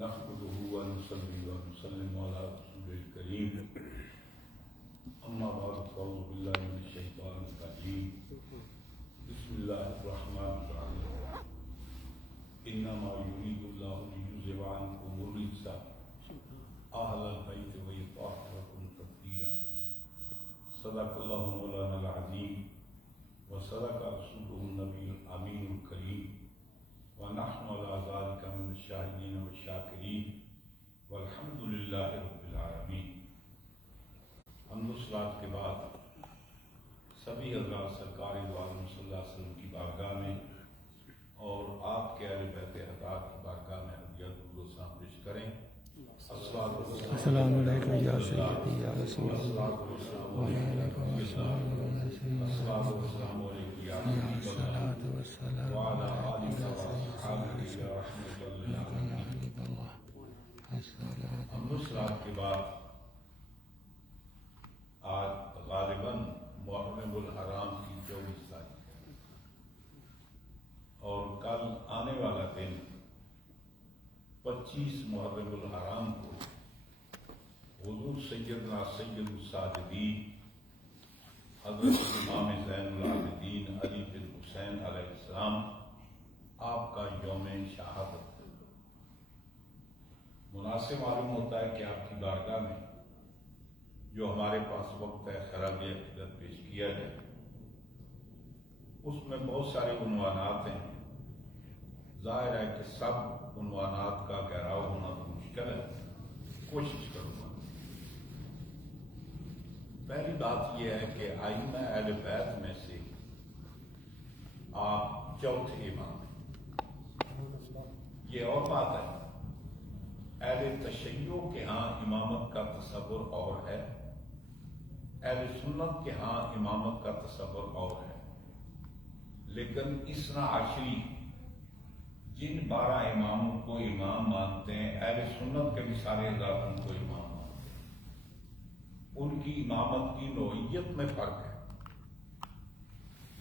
نحمده ونصلي ونسلم على رسول الكريم أما بعد فأعوذ بالله من الشيطان الرجيم بسم الله الرحمن الرحيم إنما يريد الله ليذهب عنكم الرجس أهل البيت ويطهركم تطهيرا صدق الله مولانا العظيم وصدق رسوله النبي الأمين الكريم ونحن على ذلك من الشاهدين والشاكرين والحمد لله رب العالمين۔ حمد و صلوات کے بعد سبھی حضرات سرکار دو عالم صلی اللہ علیہ وسلم کی بارگاہ میں اور آپ کے اہل بیت اطہار کی بارگاہ میں ہدیہ درود و سلام پیش کریں۔ السلام علیکم یا سیدی یا رسول اللہ وعلیکم السلام یا صلاۃ و سلام وعلى آلك وأصحابك يا رحمة الله۔ حمد و صلوات کے بعد آج غالباً محرم الحرام کی 24 تاریخ ہے اور کل آنے والا دن 25 محرم الحرام کو حضور سیدنا سید الساجدین حضرت امام زین العابدین علی بن حسین علیہ السلام آپ کا یوم شہادت مناسب معلوم ہوتا ہے کہ آپ کی بارگاہ میں جو ہمارے پاس وقت ہے خراج عقیدت پیش کیا جائے۔ اس میں بہت سارے عنوانات ہیں، ظاہر ہے کہ سب عنوانات کا گہراؤ ہونا تو مشکل ہے، کوشش کروں گا۔ پہلی بات یہ ہے کہ ائمہ اہل بیت میں سے آپ چوتھے امام ہیں۔ یہ اور بات ہے، اہل تشیع کے ہاں امامت کا تصور اور ہے، اہل سنت کے ہاں امامت کا تصور اور ہے، لیکن اثنا عشری جن 12 اماموں کو امام مانتے ہیں، اہل سنت کے بھی سارے حضرات ان کو امام مانتے ہیں۔ ان کی امامت کی نوعیت میں فرق ہے،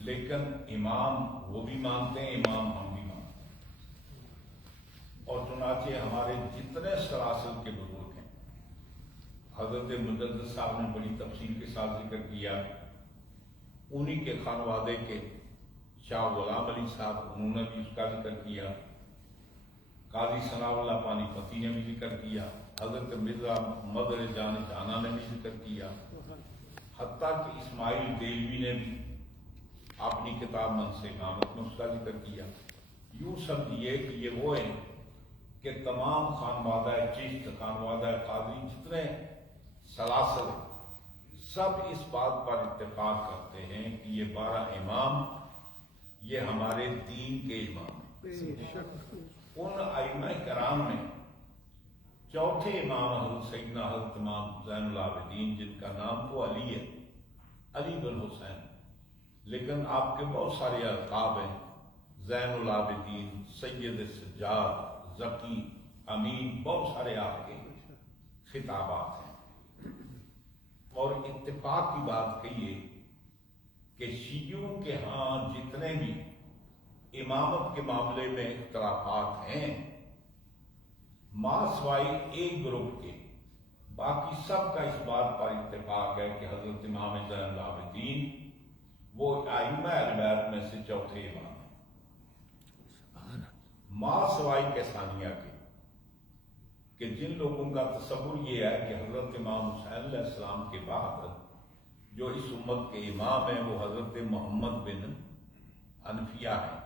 لیکن امام وہ بھی مانتے ہیں، امام ہم بھی مانتے ہیں۔ اور چنانچہ ہمارے جتنے سلاسل کے بزرگ ہیں، حضرت مجدد صاحب نے بڑی تفصیل کے ساتھ ذکر کیا، انہی کے خانوادے کے شاہ غلام علی صاحب انہوں نے بھی اس کا ذکر کیا، قاضی ثناء اللہ پانی پتی نے بھی ذکر کیا، حضرت مرزا مدر جان جانا نے بھی ذکر کیا، حتیٰ کہ اسماعیل دیلوی نے بھی اپنی کتاب منصب امامت میں اس کا ذکر کیا۔ یوں سمجھیے کہ یہ وہ ہیں کہ تمام خانوادہ چشت، خانوادہ قادری، جتنے سلاسل ہیں، سب اس بات پر اتفاق کرتے ہیں کہ یہ 12 امام یہ ہمارے دین کے امام ہیں۔ ان ائمہ کرام میں چوتھے امام حضرت سیدنا حضرت امام زین العابدین، جن کا نام تو علی ہے، علی بن حسین، لیکن آپ کے بہت سارے القاب ہیں، زین العابدین، سید سجاد، ذکی، امین، بہت سارے آپ کے خطابات ہیں۔ اور اتفاق کی بات کہیے کہ شیعوں کے ہاں جتنے بھی امامت کے معاملے میں اختلافات ہیں، ماں سوائے ایک گروپ کے باقی سب کا اس بات پر اتفاق ہے کہ حضرت امام زین العابدین وہ ائمہ اہل بیت میں سے چوتھے امام ہیں، ماں سوائے کے ثانیہ کے، کہ جن لوگوں کا تصور یہ ہے کہ حضرت امام حسین علیہ السلام کے بعد جو اس امت کے امام ہیں وہ حضرت محمد بن حنفیہ ہیں،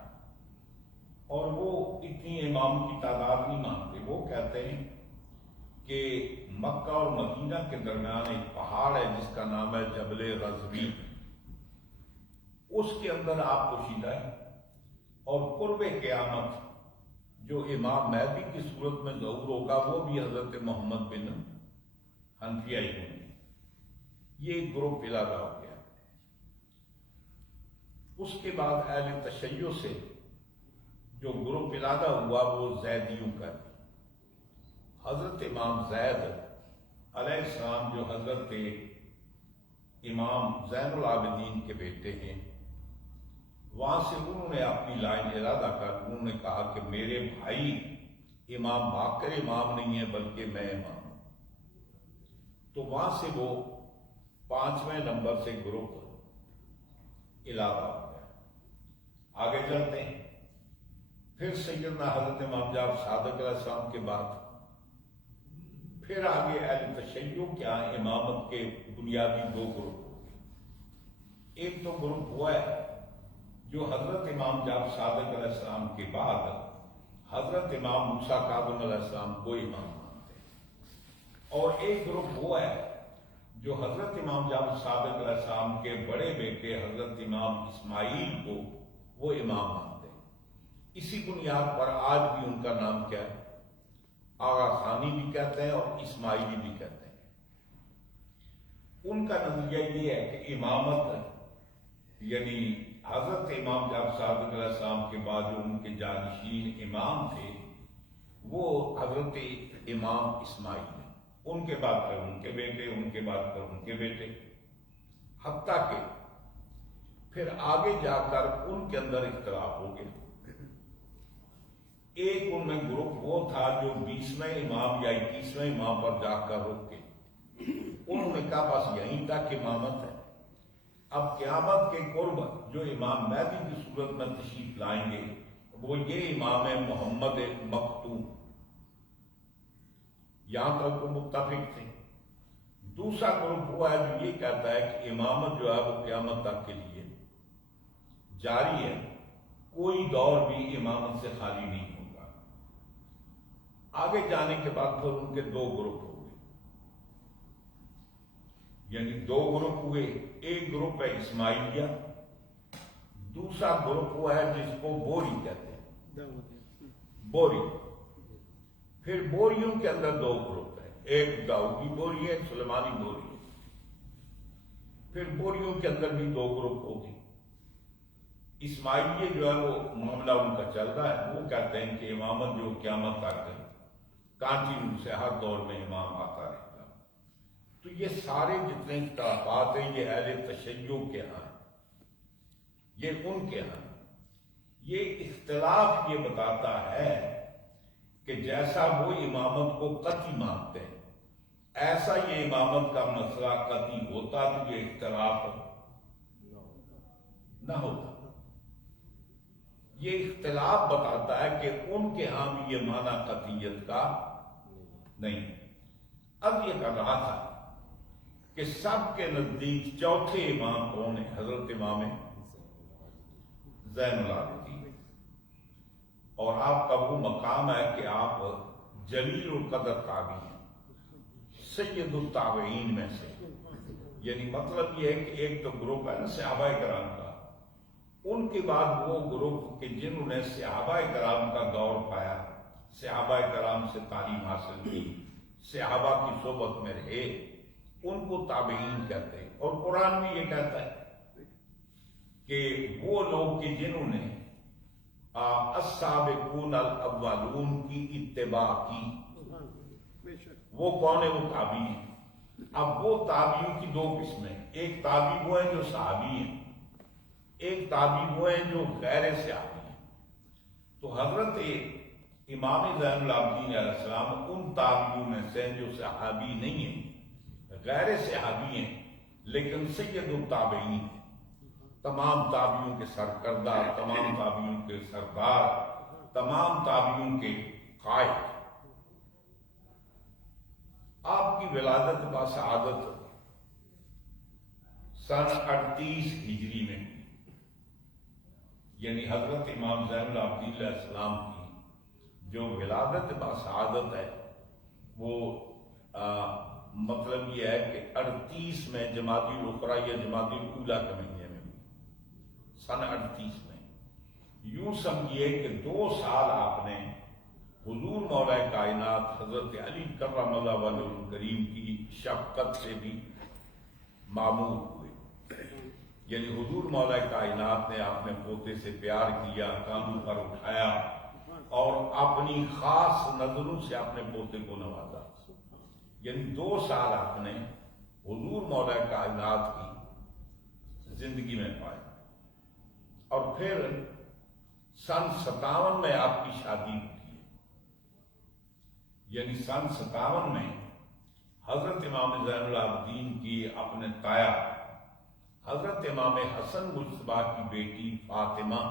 اور وہ اتنی امام کی تعداد نہیں مانتے۔ وہ کہتے ہیں کہ مکہ اور مدینہ کے درمیان ایک پہاڑ ہے جس کا نام ہے جبل رضوی، اس کے اندر آپ پوشیدہ ہیں، اور قرب قیامت جو امام مہدی کی صورت میں ظہور ہوگا وہ بھی حضرت محمد بن حنفیہ ہونے، یہ ایک گروپ علیحدہ ہو گیا۔ اس کے بعد اہل تشیع سے جو گروپ علیحدہ ہوا وہ زیدیوں کا ہے۔ حضرت امام زید علیہ السلام جو حضرت امام زین العابدین کے بیٹے ہیں، وہاں سے انہوں نے اپنی لائن ارادہ کر انہوں نے کہا کہ میرے بھائی امام باقر امام نہیں ہے بلکہ میں امام ہوں، تو وہاں سے وہ 5ویں نمبر سے گروپ علیحدہ ہو گیا۔ آگے چلتے ہیں، پھر سیدنا حضرت امام جعفر صادق علیہ السلام کے بعد پھر آگے اہل تشیع کے ہاں امامت کے بنیادی 2 گروپ ہو گئے۔ ایک تو گروپ ہوا ہے جو حضرت امام جعفر صادق علیہ السلام کے بعد حضرت امام موسیٰ کاظم علیہ السلام کو امام مانتے ہیں، اور ایک گروپ ہوا ہے جو حضرت امام جعفر صادق علیہ السلام کے بڑے بیٹے حضرت امام اسماعیل کو وہ امام مانتے ہیں۔ اسی بنیاد پر آج بھی ان کا نام کیا ہے؟ آغا خانی بھی کہتے ہیں اور اسماعیلی بھی کہتے ہیں۔ ان کا نظریہ یہ ہے کہ امامت یعنی حضرت امام جعفر صادق علیہ السلام کے بعد جو ان کے جانشین امام تھے وہ حضرت امام اسماعیل ہیں، ان کے بعد پھر ان کے بیٹے، ان کے بعد پھر ان کے بیٹے، حتیٰ کہ پھر آگے جا کر ان کے اندر اختلاف ہو گیا۔ ایک ان میں گروپ وہ تھا جو 20ویں امام یا 21ویں امام پر جا کر رک کے انہوں نے کہا بس یہیں تک امامت ہے، اب قیامت کے قرب جو امام مہدی کی صورت میں تشریف لائیں گے وہ یہ امام ہے محمد مختوم، یہاں تک وہ متفق تھے۔ دوسرا گروپ ہوا ہے جو یہ کہتا ہے کہ امامت جو ہے وہ قیامت تک کے لیے جاری ہے، کوئی دور بھی امامت سے خالی نہیں ہوگا۔ آگے جانے کے بعد پھر ان کے 2 گروپ ہو گئے، یعنی 2 گروپ ہوئے۔ ایک گروپ ہے اسماعیلیہ، دوسرا گروپ ہوا ہے جس کو بوری کہتے ہیں، بوری۔ پھر بوریوں کے اندر 2 گروپ ہیں، ایک داؤدی بوری ہے، ایک سلیمانی بوری ہے۔ پھر بوریوں کے اندر بھی 2 گروپ ہو گئے۔ اسماعیلیہ جو ہے وہ معاملہ ان کا چل رہا ہے، وہ کہتے ہیں کہ امامت جو قیامت تک ہے، کانٹینیو سے ہر دور میں امام آتا رہے گا۔ تو یہ سارے جتنے اختلافات ہیں یہ اہل تشیع کے ہاں ہیں، یہ ان کے ہاں۔ یہ اختلاف یہ بتاتا ہے کہ جیسا وہ امامت کو قطعی مانتے ہیں ایسا یہ امامت کا مسئلہ قطعی ہوتا تو یہ اختلاف نہ ہوتا۔ یہ اختلاف بتاتا ہے کہ ان کے ہاں بھی یہ معنی قطعیت کا نہیں۔ اب یہ کہہ رہا تھا کہ سب کے نزدیک چوتھے امام کون ہیں؟ حضرت امام زین العابدین، اور آپ کا وہ مقام ہے کہ آپ جلیل القدر تابعی ہیں، سید التابعین میں سے۔ یعنی مطلب یہ ہے کہ ایک تو گروپ ہے نا صحابہ کرام کا، ان کے بعد وہ گروپ کہ جنہوں نے صحابہ کرام کا دور پایا، صحابہ کرام سے تعلیم حاصل کی، صحابہ کی صحبت میں رہے، ان کو تابعین کہتے ہیں۔ اور قرآن بھی یہ کہتا ہے کہ وہ لوگ کہ جنہوں نے السابقون الاولون کی اتباع کی، وہ کون ہے؟ وہ تابعی ہیں۔ اب وہ تابعیوں کی 2 قسمیں، ایک تابعی وہ ہیں جو صحابی ہیں، ایک تابعی وہ ہیں جو غیر صحابی ہیں۔ تو حضرت امام زین العابدین علیہ السلام ان تابعیوں میں سے جو صحابی نہیں ہیں، غیر صحابی ہیں، لیکن سید التابعین ہیں، تمام تابعیوں کے سرکردہ، تمام تابعیوں کے سردار، تمام تابعیوں کے قائد۔ آپ کی ولادت باسعادت سن 38 ہجری میں، یعنی حضرت امام زین العابدین علیہ السلام کی جو ولادت باسعادت ہے وہ مطلب یہ ہے کہ 38 میں جمادی الاخری یا جمادی الاولی کے مہینے میں سن 38 میں، یوں سمجھیے کہ 2 سال آپ نے حضور مولا کائنات حضرت علی کرم اللہ وجہ الکریم کی شفقت سے بھی معمور ہوئے، یعنی حضور مولا کائنات نے اپنے پوتے سے پیار کیا، کاندھوں پر اٹھایا اور اپنی خاص نظروں سے اپنے پوتے کو نوازا، یعنی 2 سال آپ نے حضور مولا کائنات کی زندگی میں پائے، اور پھر سن 57 میں آپ کی شادی ہوتی ہے، یعنی سن 57 میں حضرت امام زین العابدین کی اپنے تایا حضرت امام حسن مجتبیٰ کی بیٹی فاطمہ،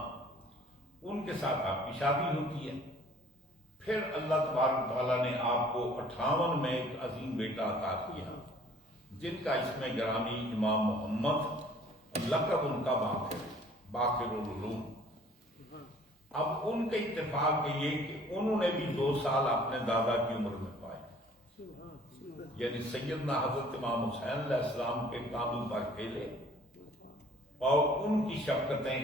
ان کے ساتھ آپ کی شادی ہوتی ہے۔ پھر اللہ تبارک تعالیٰ نے آپ کو 58 میں ایک عظیم بیٹا عطا کیا، جن کا اس میں گرامی امام محمد، لقب ان کا باقر العلوم۔ اب ان کے اتفاق یہ کہ انہوں نے بھی 2 سال اپنے دادا کی عمر میں پائے، یعنی سیدنا حضرت امام حسین علیہ السلام کے کاندھوں پر کھیلے، اور ان کی شفقتیں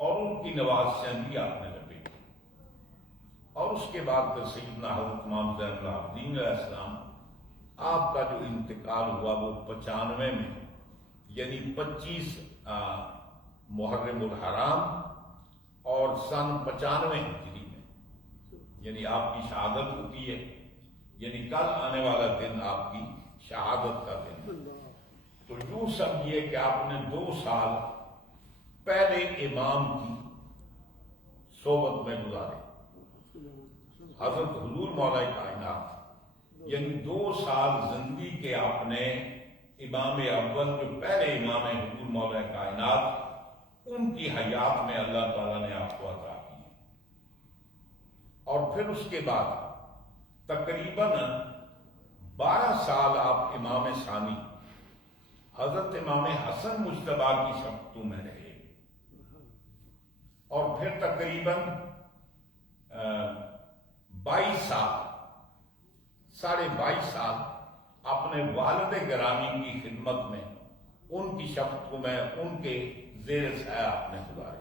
اور ان کی نوازشیں بھی آپ نے لپیٹی، اور اس کے بعد پھر سیدنا حضرت امام زین العابدین علیہ السلام، آپ کا جو انتقال ہوا وہ 95 میں، یعنی 25 محرم الحرام اور سن 95 ہجری میں، یعنی آپ کی شہادت ہوتی ہے، یعنی کل آنے والا دن آپ کی شہادت کا دن۔ تو یوں سمجھیے کہ آپ نے 2 سال پہلے امام کی صحبت میں گزارے، حضرت حضور مولا کائنات، یعنی 2 سال زندگی کے آپ نے امام اول جو پہلے امام حضور مولا کائنات، ان کی حیات میں اللہ تعالیٰ نے آپ کو عطا کی، اور پھر اس کے بعد تقریباً 12 سال آپ امام ثانی حضرت امام حسن مجتبیٰ کی شفقتوں میں رہے، اور پھر تقریباً 22 سال، 22.5 سال اپنے والد گرامی کی خدمت میں، ان کی شفقتوں میں، ان کے زیر سایہ آپ نے گزارے،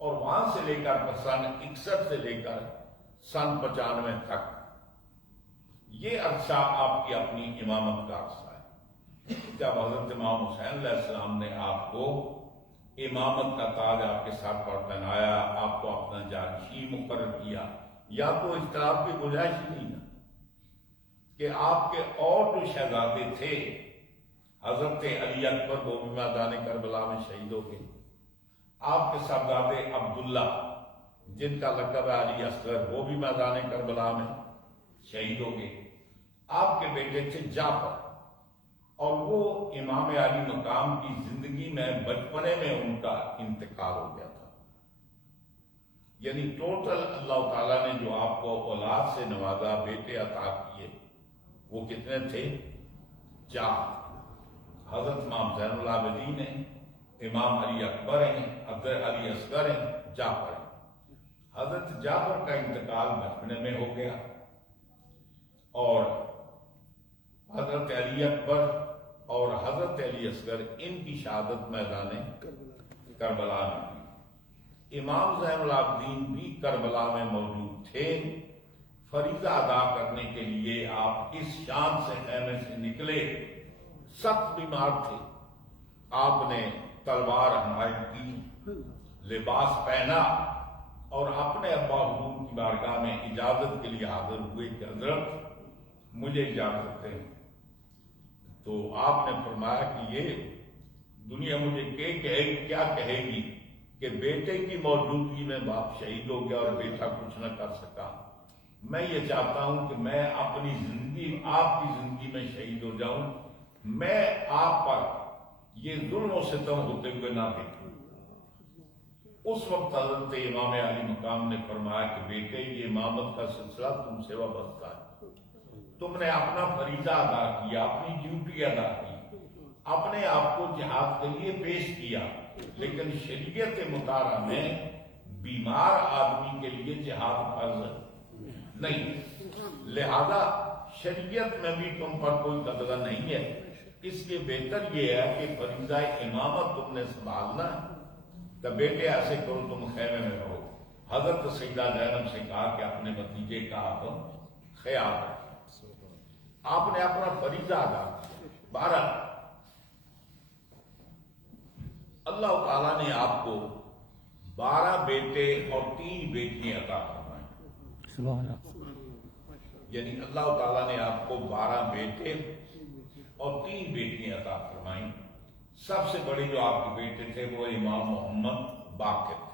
اور وہاں سے لے کر سن 61 سے لے کر سن 95 تک یہ عرصہ آپ کی اپنی امامت کا عرصہ ہے، جب حضرت امام حسین علیہ السلام نے آپ کو امامت کا تاج آپ کے ساتھ پر پہنایا، آپ کو اپنا جانشین مقرر کیا، یا تو اختلاف کی گنجائش نہیں ہے کہ آپ کے اور جو شہزادے تھے، حضرت علی اکبر وہ بھی میدان کربلا میں شہید ہو گئے، آپ کے صاحبزادے عبداللہ جن کا لقب ہے علی اصغر وہ بھی میدان کربلا میں شہید ہو گئے، آپ کے بیٹے تھے جعفر، اور وہ امام علی مقام کی زندگی میں بچپنے میں ان کا انتقال ہو گیا تھا، یعنی ٹوٹل اللہ تعالیٰ نے جو آپ کو اولاد سے نوازا، بیٹے عطا کیے، وہ کتنے تھے؟ 4۔ حضرت امام زین العابدین ہیں، امام علی اکبر ہیں، حضرت علی اصغر ہیں، جعفر ہیں۔ حضرت جعفر کا انتقال بچپنے میں ہو گیا، اور حضرت علی اکبر اور حضرت علی اصغر ان کی شہادت میدان کربلا میں ہوئی۔ امام زین العابدین بھی کربلا میں موجود تھے، فریضہ ادا کرنے کے لیے آپ اس شام سے خیمے سے نکلے، سخت بیمار تھے، آپ نے تلوار حمایت کی، لباس پہنا، اور اپنے ابا حضور کی بارگاہ میں اجازت کے لیے حاضر ہوئے کہ حضرت مجھے اجازت دیں، تو آپ نے فرمایا کہ یہ دنیا مجھے کیا کہے گی کہ بیٹے کی موجودگی میں باپ شہید ہو گیا اور بیٹا کچھ نہ کر سکا، میں یہ چاہتا ہوں کہ میں اپنی زندگی آپ کی زندگی میں شہید ہو جاؤں، میں آپ پر یہ ظلم و ستم ہوتے ہوئے نہ دیکھوں۔ اس وقت حضرت امام علی مقام نے فرمایا کہ بیٹے یہ امامت کا سلسلہ تم سے وابستہ ہے، تم نے اپنا فریضہ ادا کیا، اپنی ڈیوٹی ادا کی، اپنے آپ کو جہاد کے لیے پیش کیا، لیکن شریعت مطالعہ میں بیمار آدمی کے لیے جہاد فرض نہیں، لہذا شریعت میں بھی تم پر کوئی قبضہ نہیں ہے، اس کے بہتر یہ ہے کہ فریضہ امامت تم نے سنبھالنا ہے، تو بیٹے ایسے کرو تم خیمے میں رہو، حضرت سیدہ زینب سے کہا کہ اپنے بھتیجے کا آپ خیال رکھیں۔ آپ نے اپنا فریضہ ادا کیا۔ 12 اللہ تعالیٰ نے آپ کو 12 بیٹے اور 3 بیٹیاں عطا فرمائیں۔ سبحان اللہ۔ یعنی اللہ تعالیٰ نے آپ کو 12 بیٹے اور 3 بیٹیاں عطا فرمائیں۔ سب سے بڑے جو آپ کے بیٹے تھے وہ امام محمد باقر تھے،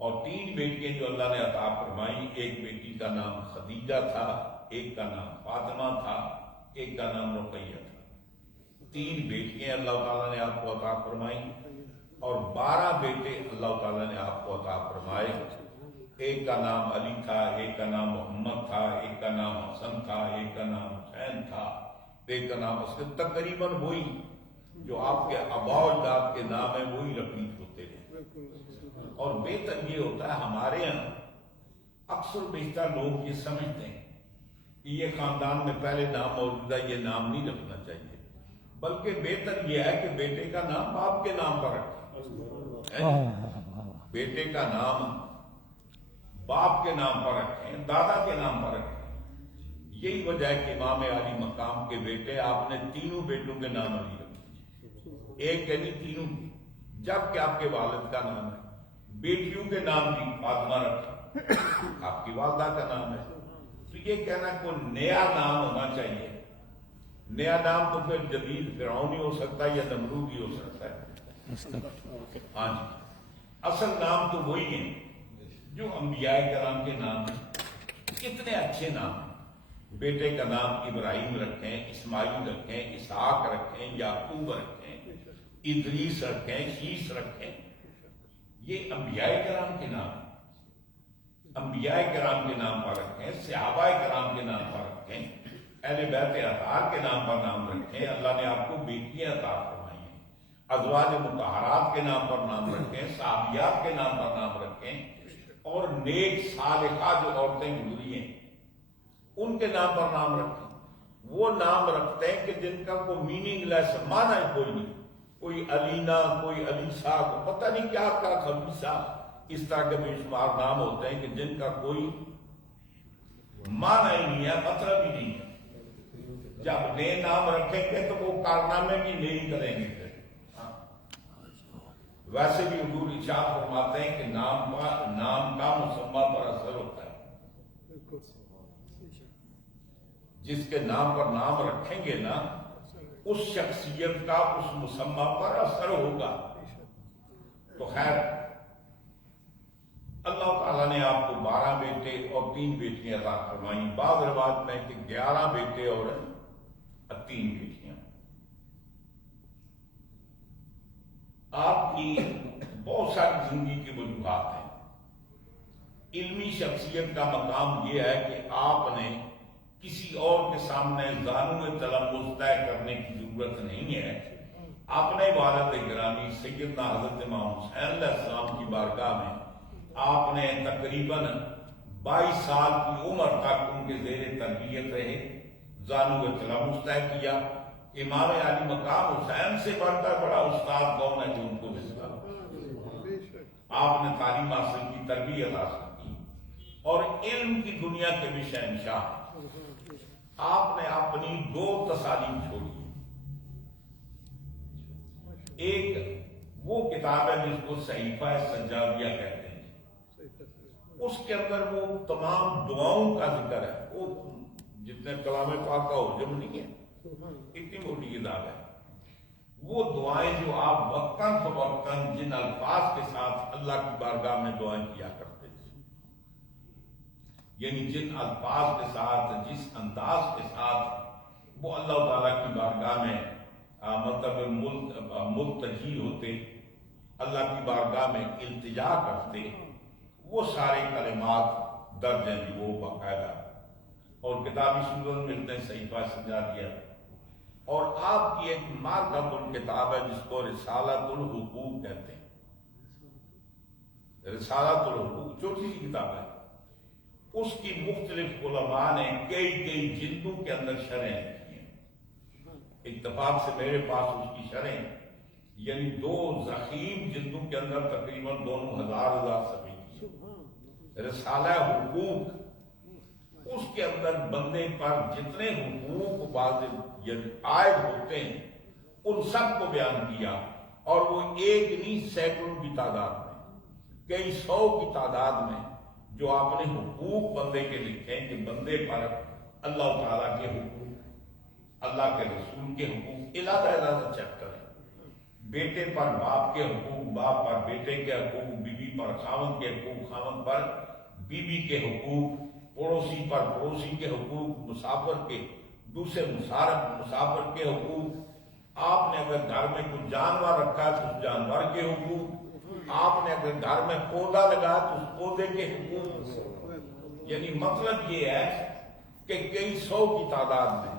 اور 3 بیٹیاں جو اللہ نے عطا فرمائیں، ایک بیٹی کا نام خدیجہ تھا، ایک کا نام فاطمہ تھا، ایک کا نام رقیہ تھا۔ 3 بیٹیاں اللہ تعالیٰ نے آپ کو عطا فرمائیں اور 12 بیٹے اللہ تعالیٰ نے آپ کو عطا فرمائے۔ ایک کا نام علی تھا، ایک کا نام محمد تھا، ایک کا نام حسن تھا، ایک کا نام حسین تھا، ایک کا نام اس کے تقریباً وہی جو آپ کے آباء و اجداد کے نام ہیں وہی رپیٹ ہوتے ہیں۔ اور بہتر یہ ہوتا ہے، ہمارے یہاں اکثر بیشتر لوگ یہ سمجھتے ہیں کہ یہ خاندان میں پہلے نام موجود ہے، یہ نام نہیں رکھنا چاہیے، بلکہ بہتر یہ ہے کہ بیٹے کا نام باپ کے نام پر رکھیں، بیٹے کا نام باپ کے نام پر رکھیں، دادا کے نام پر رکھیں۔ یہی وجہ ہے کہ امام علی مقام کے بیٹے آپ نے 3 بیٹوں کے نام علی رکھے، ایک یعنی 3، جبکہ آپ کے والد کا نام ہے۔ بیٹیوں کے نام بھی فاطمہ رکھا، آپ کی والدہ کا نام ہے۔ تو یہ کہنا کوئی نیا نام ہونا چاہیے، نیا نام تو پھر جدید فرعون ہی ہو سکتا ہے یا نمرود ہی ہو سکتا ہے۔ ہاں جی، اصل نام تو وہی ہیں جو انبیاء کرام کے نام ہیں۔ کتنے اچھے نام ہیں۔ بیٹے کا نام ابراہیم رکھیں، اسماعیل رکھیں، اسحاق رکھیں، یعقوب رکھیں، ادریس رکھیں، شیس رکھیں، یہ انبیاء کرام کے نام ہیں۔ انبیاء کرام کے نام پر رکھیں، صحابہ کرام کے نام پر رکھیں، اہل بیت اطہار کے نام پر نام رکھیں۔ اللہ نے آپ کو بیٹیاں عطا فرمائی ہیں، ازواج مطہرات کے نام پر نام رکھیں، صحابیات کے نام پر نام رکھیں، اور نیک صالحہ جو عورتیں گزری ہیں ان کے نام پر نام رکھیں۔ وہ نام رکھتے ہیں کہ جن کا کوئی میننگ لیس معنی کوئی نہیں، کوئی علینا، کوئی علیسا، کو پتہ نہیں کیا کا خبیثہ، اس طرح کے بے شمار نام ہوتے ہیں کہ جن کا کوئی معنی ہی نہیں ہے، مطلب ہی نہیں ہے۔ جب نئے نام رکھیں گے تو وہ کارنامے بھی نہیں کریں گے۔ ویسے بھی حضور ارشاد فرماتے ہیں کہ نام کا مسمہ پر اثر ہوتا ہے۔ جس کے نام پر نام رکھیں گے نا، اس شخصیت کا اس مسمہ پر اثر ہوگا۔ تو خیر، اللہ تعالیٰ نے آپ کو 12 بیٹے اور 3 بیٹیاں عطا فرمائیں۔ بعض روایت میں کہ 11 بیٹے اور 3 بیٹیاں۔ آپ کی بہت ساری زندگی کی وجوہات ہیں۔ علمی شخصیت کا مقام یہ ہے کہ آپ نے کسی اور کے سامنے زانو تلمس طے کرنے کی ضرورت نہیں ہے۔ اپنے والد گرامی سیدنا حضرت امام حسین علیہ السلام کی بارگاہ میں آپ نے تقریباً 22 سال کی عمر تک ان کے زیر تربیت رہے، زانو تلمس طے کیا۔ امام علی مقام حسین سے بڑھ کر بڑا استاد کون ہے جو ان کو ملتا؟ آپ نے تعلیم حاصل کی، تربیت حاصل کی، اور علم کی دنیا کے بھی شہنشاہ۔ آپ نے اپنی 2 تصانیف چھوڑی۔ ایک وہ کتاب ہے جس کو صحیفہ سجادیہ کہتے ہیں، اس کے اندر وہ تمام دعاؤں کا ذکر ہے۔ وہ جتنے کلام پاک کا حجم نہیں ہے، اتنی موٹی کتاب ہے۔ وہ دعائیں جو آپ وقتاً فوقتاً جن الفاظ کے ساتھ اللہ کی بارگاہ میں دعائیں کیا کرتے تھے، یعنی جن الفاظ کے ساتھ، جس انداز کے ساتھ وہ اللہ تعالیٰ کی بارگاہ میں مطلب ملتجی ہوتے، اللہ کی بارگاہ میں التجا کرتے، وہ سارے کلمات درج ہیں وہ باقاعدہ، اور کتابی صورت ملتے ہیں صحیفہ سجادیہ۔ اور آپ کی ایک مارکت کتاب ہے جس کو رسالۃ الحقوق کہتے ہیں۔ رسالۃ الحقوق چھوٹی سی کتاب ہے، اس کی مختلف علماء نے کئی جلدوں کے اندر شرحیں لکھی ہیں۔ اتفاق سے میرے پاس اس کی شرحیں یعنی 2 ضخیم جلدوں کے اندر تقریباً 2000 صفحے رسالہ حقوق، اس کے اندر بندے پر جتنے حقوق واجب عائد ہوتے ہیں ان سب کو بیان کیا، اور وہ ایک نہیں سینکڑوں کی تعداد میں، کئی سو کی تعداد میں جو آپ نے حقوق بندے کے لکھے ہیں کہ بندے پر اللہ تعالیٰ کے حقوق، اللہ کے رسول کے حقوق، علیحدہ چیپٹر ہے۔ بیٹے پر باپ کے حقوق، باپ پر بیٹے کے حقوق، بیوی پر خاوند کے حقوق، خاوند پر بیوی کے حقوق، پڑوسی پر پڑوسی کے حقوق، مسافر کے دوسرے مسافر کے حقوق، آپ نے اگر گھر میں کوئی جانور رکھا ہے تو اس جانور کے حقوق، آپ نے اگر گھر میں پودا لگایا تو اس پودے کے حقوق۔ یعنی مطلب یہ ہے کہ کئی سو کی تعداد میں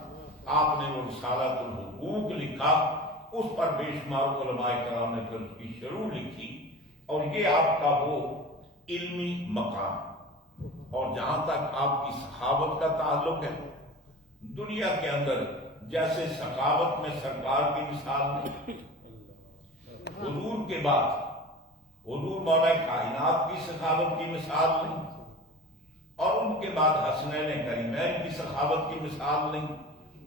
آپ نے وہ رسالۃ الحقوق لکھا، اس پر بے شمار علماء کرام نے پھر اس کی شروع لکھی، اور یہ آپ کا وہ علمی مقام۔ اور جہاں تک آپ کی سخاوت کا تعلق ہے، دنیا کے اندر جیسے سخاوت میں سرکار کی مثال نہیں، حضور کے بعد حضور مولا کائنات کی سخاوت کی مثال نہیں، اور ان کے بعد حسنین کریمین کی سخاوت کی مثال نہیں،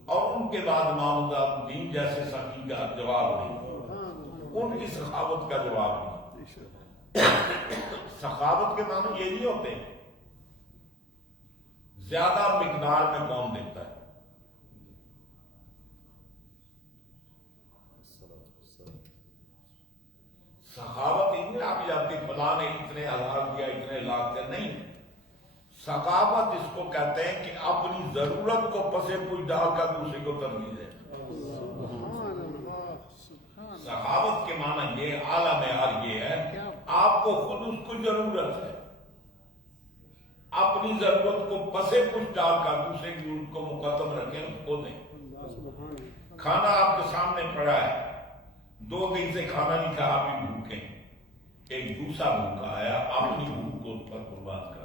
اور ان کے بعد امام الدین جیسے سخی کا جواب نہیں، ان کی سخاوت کا جواب نہیں۔ سخاوت کے معنی یہ نہیں ہوتے زیادہ مقدار میں کون دیتا ہے، سخاوت اتنی آپ جاتی فلاں نے اتنے ہزار دیا، اتنے لاکھ دیا، نہیں۔ سخاوت اس کو کہتے ہیں کہ اپنی ضرورت کو پسے پوچھ ڈال کر دوسرے کو ترجیح دے۔ سخاوت کے معنی یہ اعلیٰ معیار یہ ہے آپ کو خود اس کو ضرورت ہے، اپنی ضرورت کو پسے پوچھ ڈال کر دوسرے کی ضرورت کو مقدم رکھیں، اس کو دیں۔ کھانا آپ کے سامنے پڑا ہے، 2 دن سے کھانا نہیں کھا، آپ بھی بھوکے، ایک دوسرا بھوکا آیا، اپنی بھوک کو اس پر قربان کر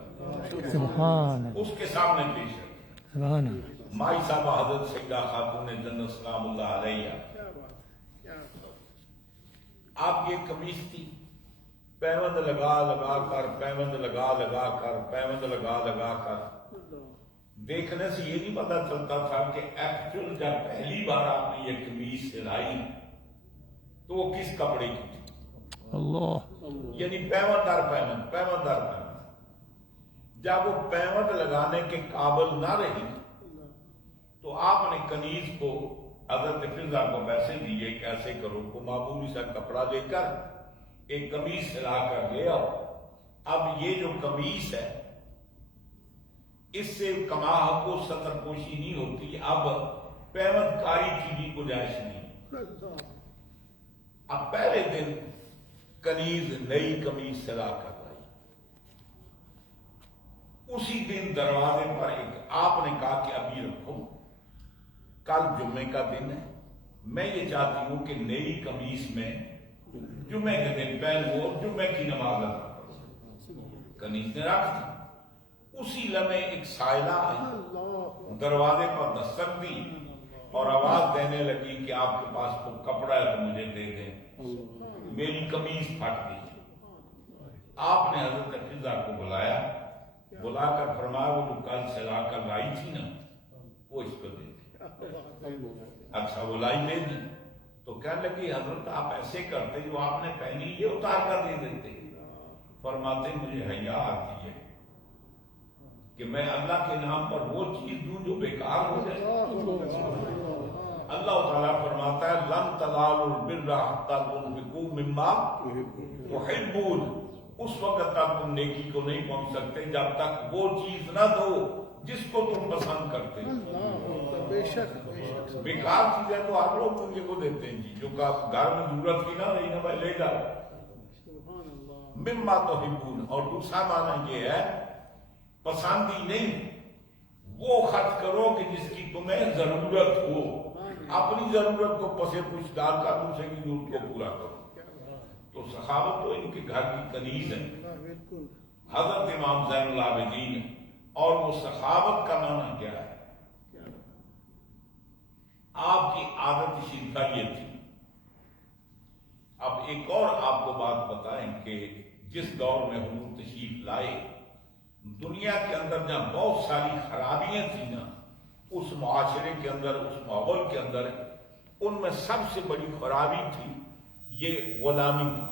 سبحان اس کے سامنے پیش ہے۔ سبحان مائی صاحب حضرت سیدہ خاتون جنت سلام اللہ علیہ، آپ یہ قمیص تھی، پیوند لگا لگا کر، پیوند لگا لگا کر، پیوند لگا لگا کر، دیکھنے سے یہ نہیں پتا چلتا تھا کہ ایکچوئل جب پہلی بار آپ نے یہ قمیص سلائی تو وہ کس کپڑے کی تھی، اللہ، یعنی پیوند در پیوند، پیوند در پیوند۔ جب وہ پیوند لگانے کے قابل نہ رہی تو آپ نے کنیز کو حضرت فضا کو پیسے دیے کہ ایسے کرو، کو معمولی سا کپڑا لے کر ایک قمیص سلا کر لے آؤ۔ اب یہ جو قمیص ہے اس سے کما کو ستر پوشی نہیں ہوتی، اب پیوند کاری کی بھی گنجائش نہیں۔ اب پہلے دن کنیز نئی قمیص سلا کر لائی، اسی دن دروازے پر ایک آپ نے کہا کہ ابھی رکھو، کل جمعے کا دن ہے، میں یہ چاہتی ہوں کہ نئی قمیص میں جمعے کے دن پہنو، جمعے کی نماز ادا کرو۔ کنیز نے رکھ دی، اسی لمحے ایک سائلہ آئی، دروازے پر دستک دی اور آواز دینے لگی کہ آپ کے پاس تو کپڑا ہے تو مجھے دے دیں، میری قمیص پھٹ گئی۔ آپ نے حضرت فضا کو بلایا، بلا کر فرمایا وہ جو کل سلا کر لائی تھی نا وہ اس کو دے دی۔ اچھا وہ لائی دے دی تو کہنے لگی حضرت آپ ایسے کرتے جو آپ نے پہنی یہ اتار کر دے دیتے۔ فرماتے مجھے حیا آتی ہے کہ میں اللہ کے نام پر وہ چیز دوں جو بیکار ہو جائے۔ اللہ تعالیٰ فرماتا ہے لن تنالوا البر حتی تنفقوا مما تحبون، اس وقت تک تم نیکی کو نہیں پہنچ سکتے جب تک وہ چیز نہ دو جس کو تم پسند کرتے ہو۔ بیکار چیزیں تو آپ لوگ تم کو دیتے ہیں جی، جو گھر میں ضرورت کی نہ رہی نا بھائی لے جاؤ۔ مما تحبون، اور دوسرا معنی یہ ہے پسند ہی نہیں، وہ خرچ کرو کہ جس کی تمہیں ضرورت ہو، اپنی ضرورت کو پسے پوچھ ڈال کر دوسرے کی ضرورت کو پورا کرو۔ تو سخاوت تو ان کے گھر کی کنیز ہے، حضرت امام زین العابدین۔ اور وہ سخاوت کا معنی کیا ہے؟ آپ کی عادت شرکا یہ تھی۔ اب ایک اور آپ کو بات بتائیں کہ جس دور میں حضور تشریف لائے دنیا کے اندر جہاں بہت ساری خرابیاں تھیں نا، اس معاشرے کے اندر، اس ماحول کے اندر، ان میں سب سے بڑی خرابی تھی یہ غلامی کی۔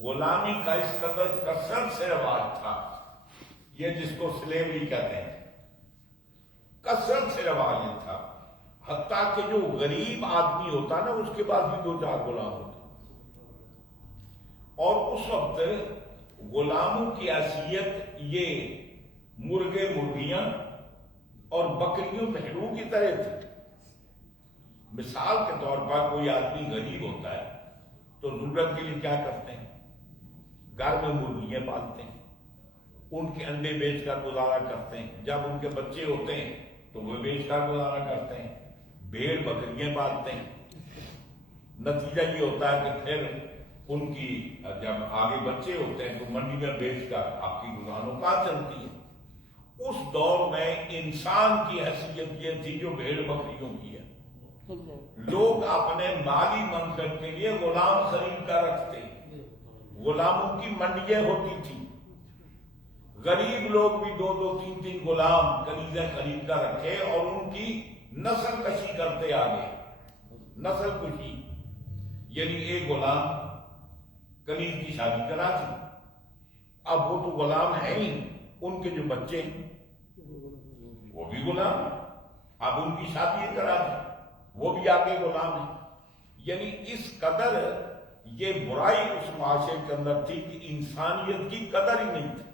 غلامی کا اس قدر کثرت سے رواج تھا، یہ جس کو سلیوری کہتے ہیں، کثرت سے رواج یہ تھا، حتیٰ کہ جو غریب آدمی ہوتا نا اس کے پاس بھی 2-4 غلام ہوتے، اور اس وقت غلاموں کی حیثیت یہ مرغے مرغیاں اور بکریوں بھیڑوں کی طرح تھی۔ مثال کے طور پر کوئی آدمی غریب ہوتا ہے تو ضرورت کے لیے کیا کرتے ہیں؟ گھر میں مرغیاں پالتے ہیں، ان کے انڈے بیچ کر گزارا کرتے ہیں، جب ان کے بچے ہوتے ہیں تو وہ بیچ کر گزارا کرتے ہیں، بھیڑ بکریاں پالتے ہیں۔ نتیجہ یہ ہوتا ہے کہ پھر ان کی جب آگے بچے ہوتے ہیں تو منڈی میں بیچ کر آپ کی گزاروں کا چلتی ہے۔ اس دور میں انسان کی حیثیت یہ تھی جو بھیڑ بکریوں کی ہے۔ لوگ اپنے مالی منصب کے لیے غلام خرید کر رکھتے، غلاموں کی منڈیاں ہوتی تھی، غریب لوگ بھی 2-2 3-3 غلام کنیزیں خرید کر رکھے اور ان کی نسل کشی کرتے آگے۔ نسل کشی یعنی ایک غلام کنیز کی شادی کرا دی، اب وہ تو غلام ہے ہی، ان کے جو بچے وہ بھی غلام ہیں، اب ان کی شادی کرا دی، وہ بھی آگے غلام ہیں۔ یعنی اس قدر یہ برائی اس معاشرے کے اندر تھی کہ انسانیت کی قدر ہی نہیں تھی۔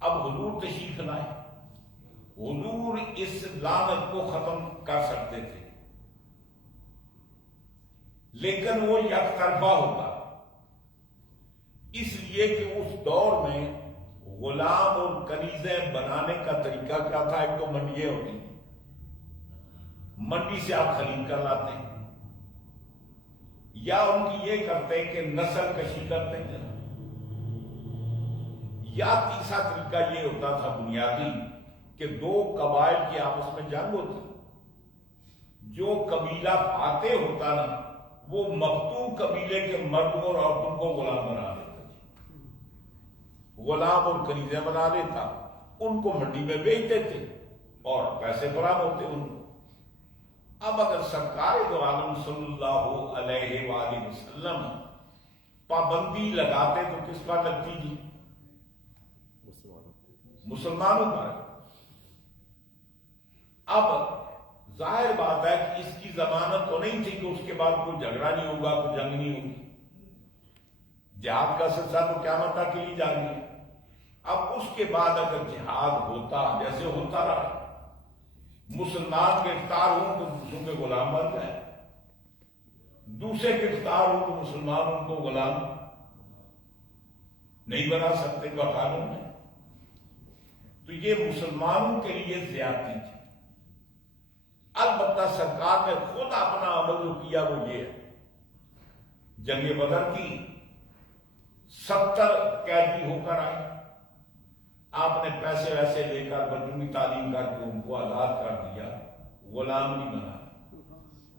اب حضور تشریف لائے، حضور اس لعنت کو ختم کر سکتے تھے، لیکن وہ یک طرفہ ہوتا، اس لیے کہ اس دور میں غلام اور کنیزیں بنانے کا طریقہ کیا تھا؟ ایک تو منڈیاں ہوتی، منڈی سے آپ خرید کر لاتے ہیں، یا ان کی یہ کرتے ہیں کہ نسل کشی کرتے ہیں، یا تیسرا طریقہ یہ ہوتا تھا بنیادی کہ 2 قبائل کی آپس میں جنگ ہوتی، جو قبیلہ فاتح ہوتا نا وہ مقتول قبیلے کے مردوں اور عورتوں کو غلام بنا لیتا، غلام اور کنیزیں بنا لیتا، ان کو منڈی میں بیچ دیتے اور پیسے فراہم ہوتے ان کو۔ اب اگر سرکار دو عالم صلی اللہ علیہ وآلہ وسلم پابندی لگاتے تو کس پر لگتی جی؟ مسلمانوں پر۔ اب ظاہر بات ہے کہ اس کی ضمانت تو نہیں تھی کہ اس کے بعد کوئی جھگڑا نہیں ہوگا، کوئی جنگ نہیں ہوگی، جہاد کا سلسلہ تو قیامت تک کے لیے جاری ہے۔ اب اس کے بعد اگر جہاد ہوتا جیسے ہوتا رہا، مسلمان گرفتار ہوں تو دوسروں کے غلام بن جائے، دوسرے گرفتار ہوں تو مسلمان ان کو غلام نہیں بنا سکتے قانون میں، تو یہ مسلمانوں کے لیے زیادتی تھی۔ البتہ سرکار نے خود اپنا عمل جو کیا وہ یہ ہے، جنگ بدر کی 70 قیدی ہو کر آئے، آپ نے پیسے ویسے لے کر بچوں کی تعلیم کر کے ان کو آزاد کر دیا، غلام نہیں بنا۔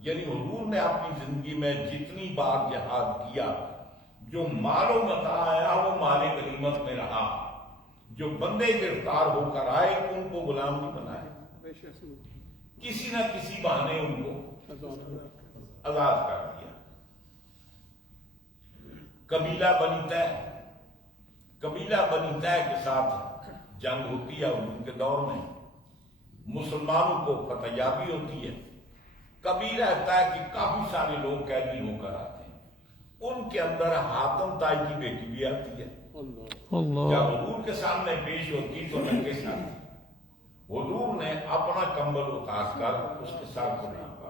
یعنی حضور نے اپنی زندگی میں جتنی بار جہاد کیا، جو مال و متاع آیا وہ مال غنیمت میں رہا، جو بندے گرفتار ہو کر آئے ان کو غلام نہیں بنائے، کسی نہ کسی بہانے ان کو آزاد کر دیا۔ قبیلہ بنی طے کے ساتھ جنگ ہوتی ہے ان کے دور میں، مسلمانوں کو فتح یابی ہوتی ہے، قبیلہ طے کہ کافی سارے لوگ قیدی ہو کر آتے ہیں، ان کے اندر حاتم طائی کی بیٹی بھی آتی ہے، جب حضور کے سامنے پیش ہوتی تو ننگے سر حضور نے اپنا کمبل اتار کر اس کے ساتھ کو ڈھانپا۔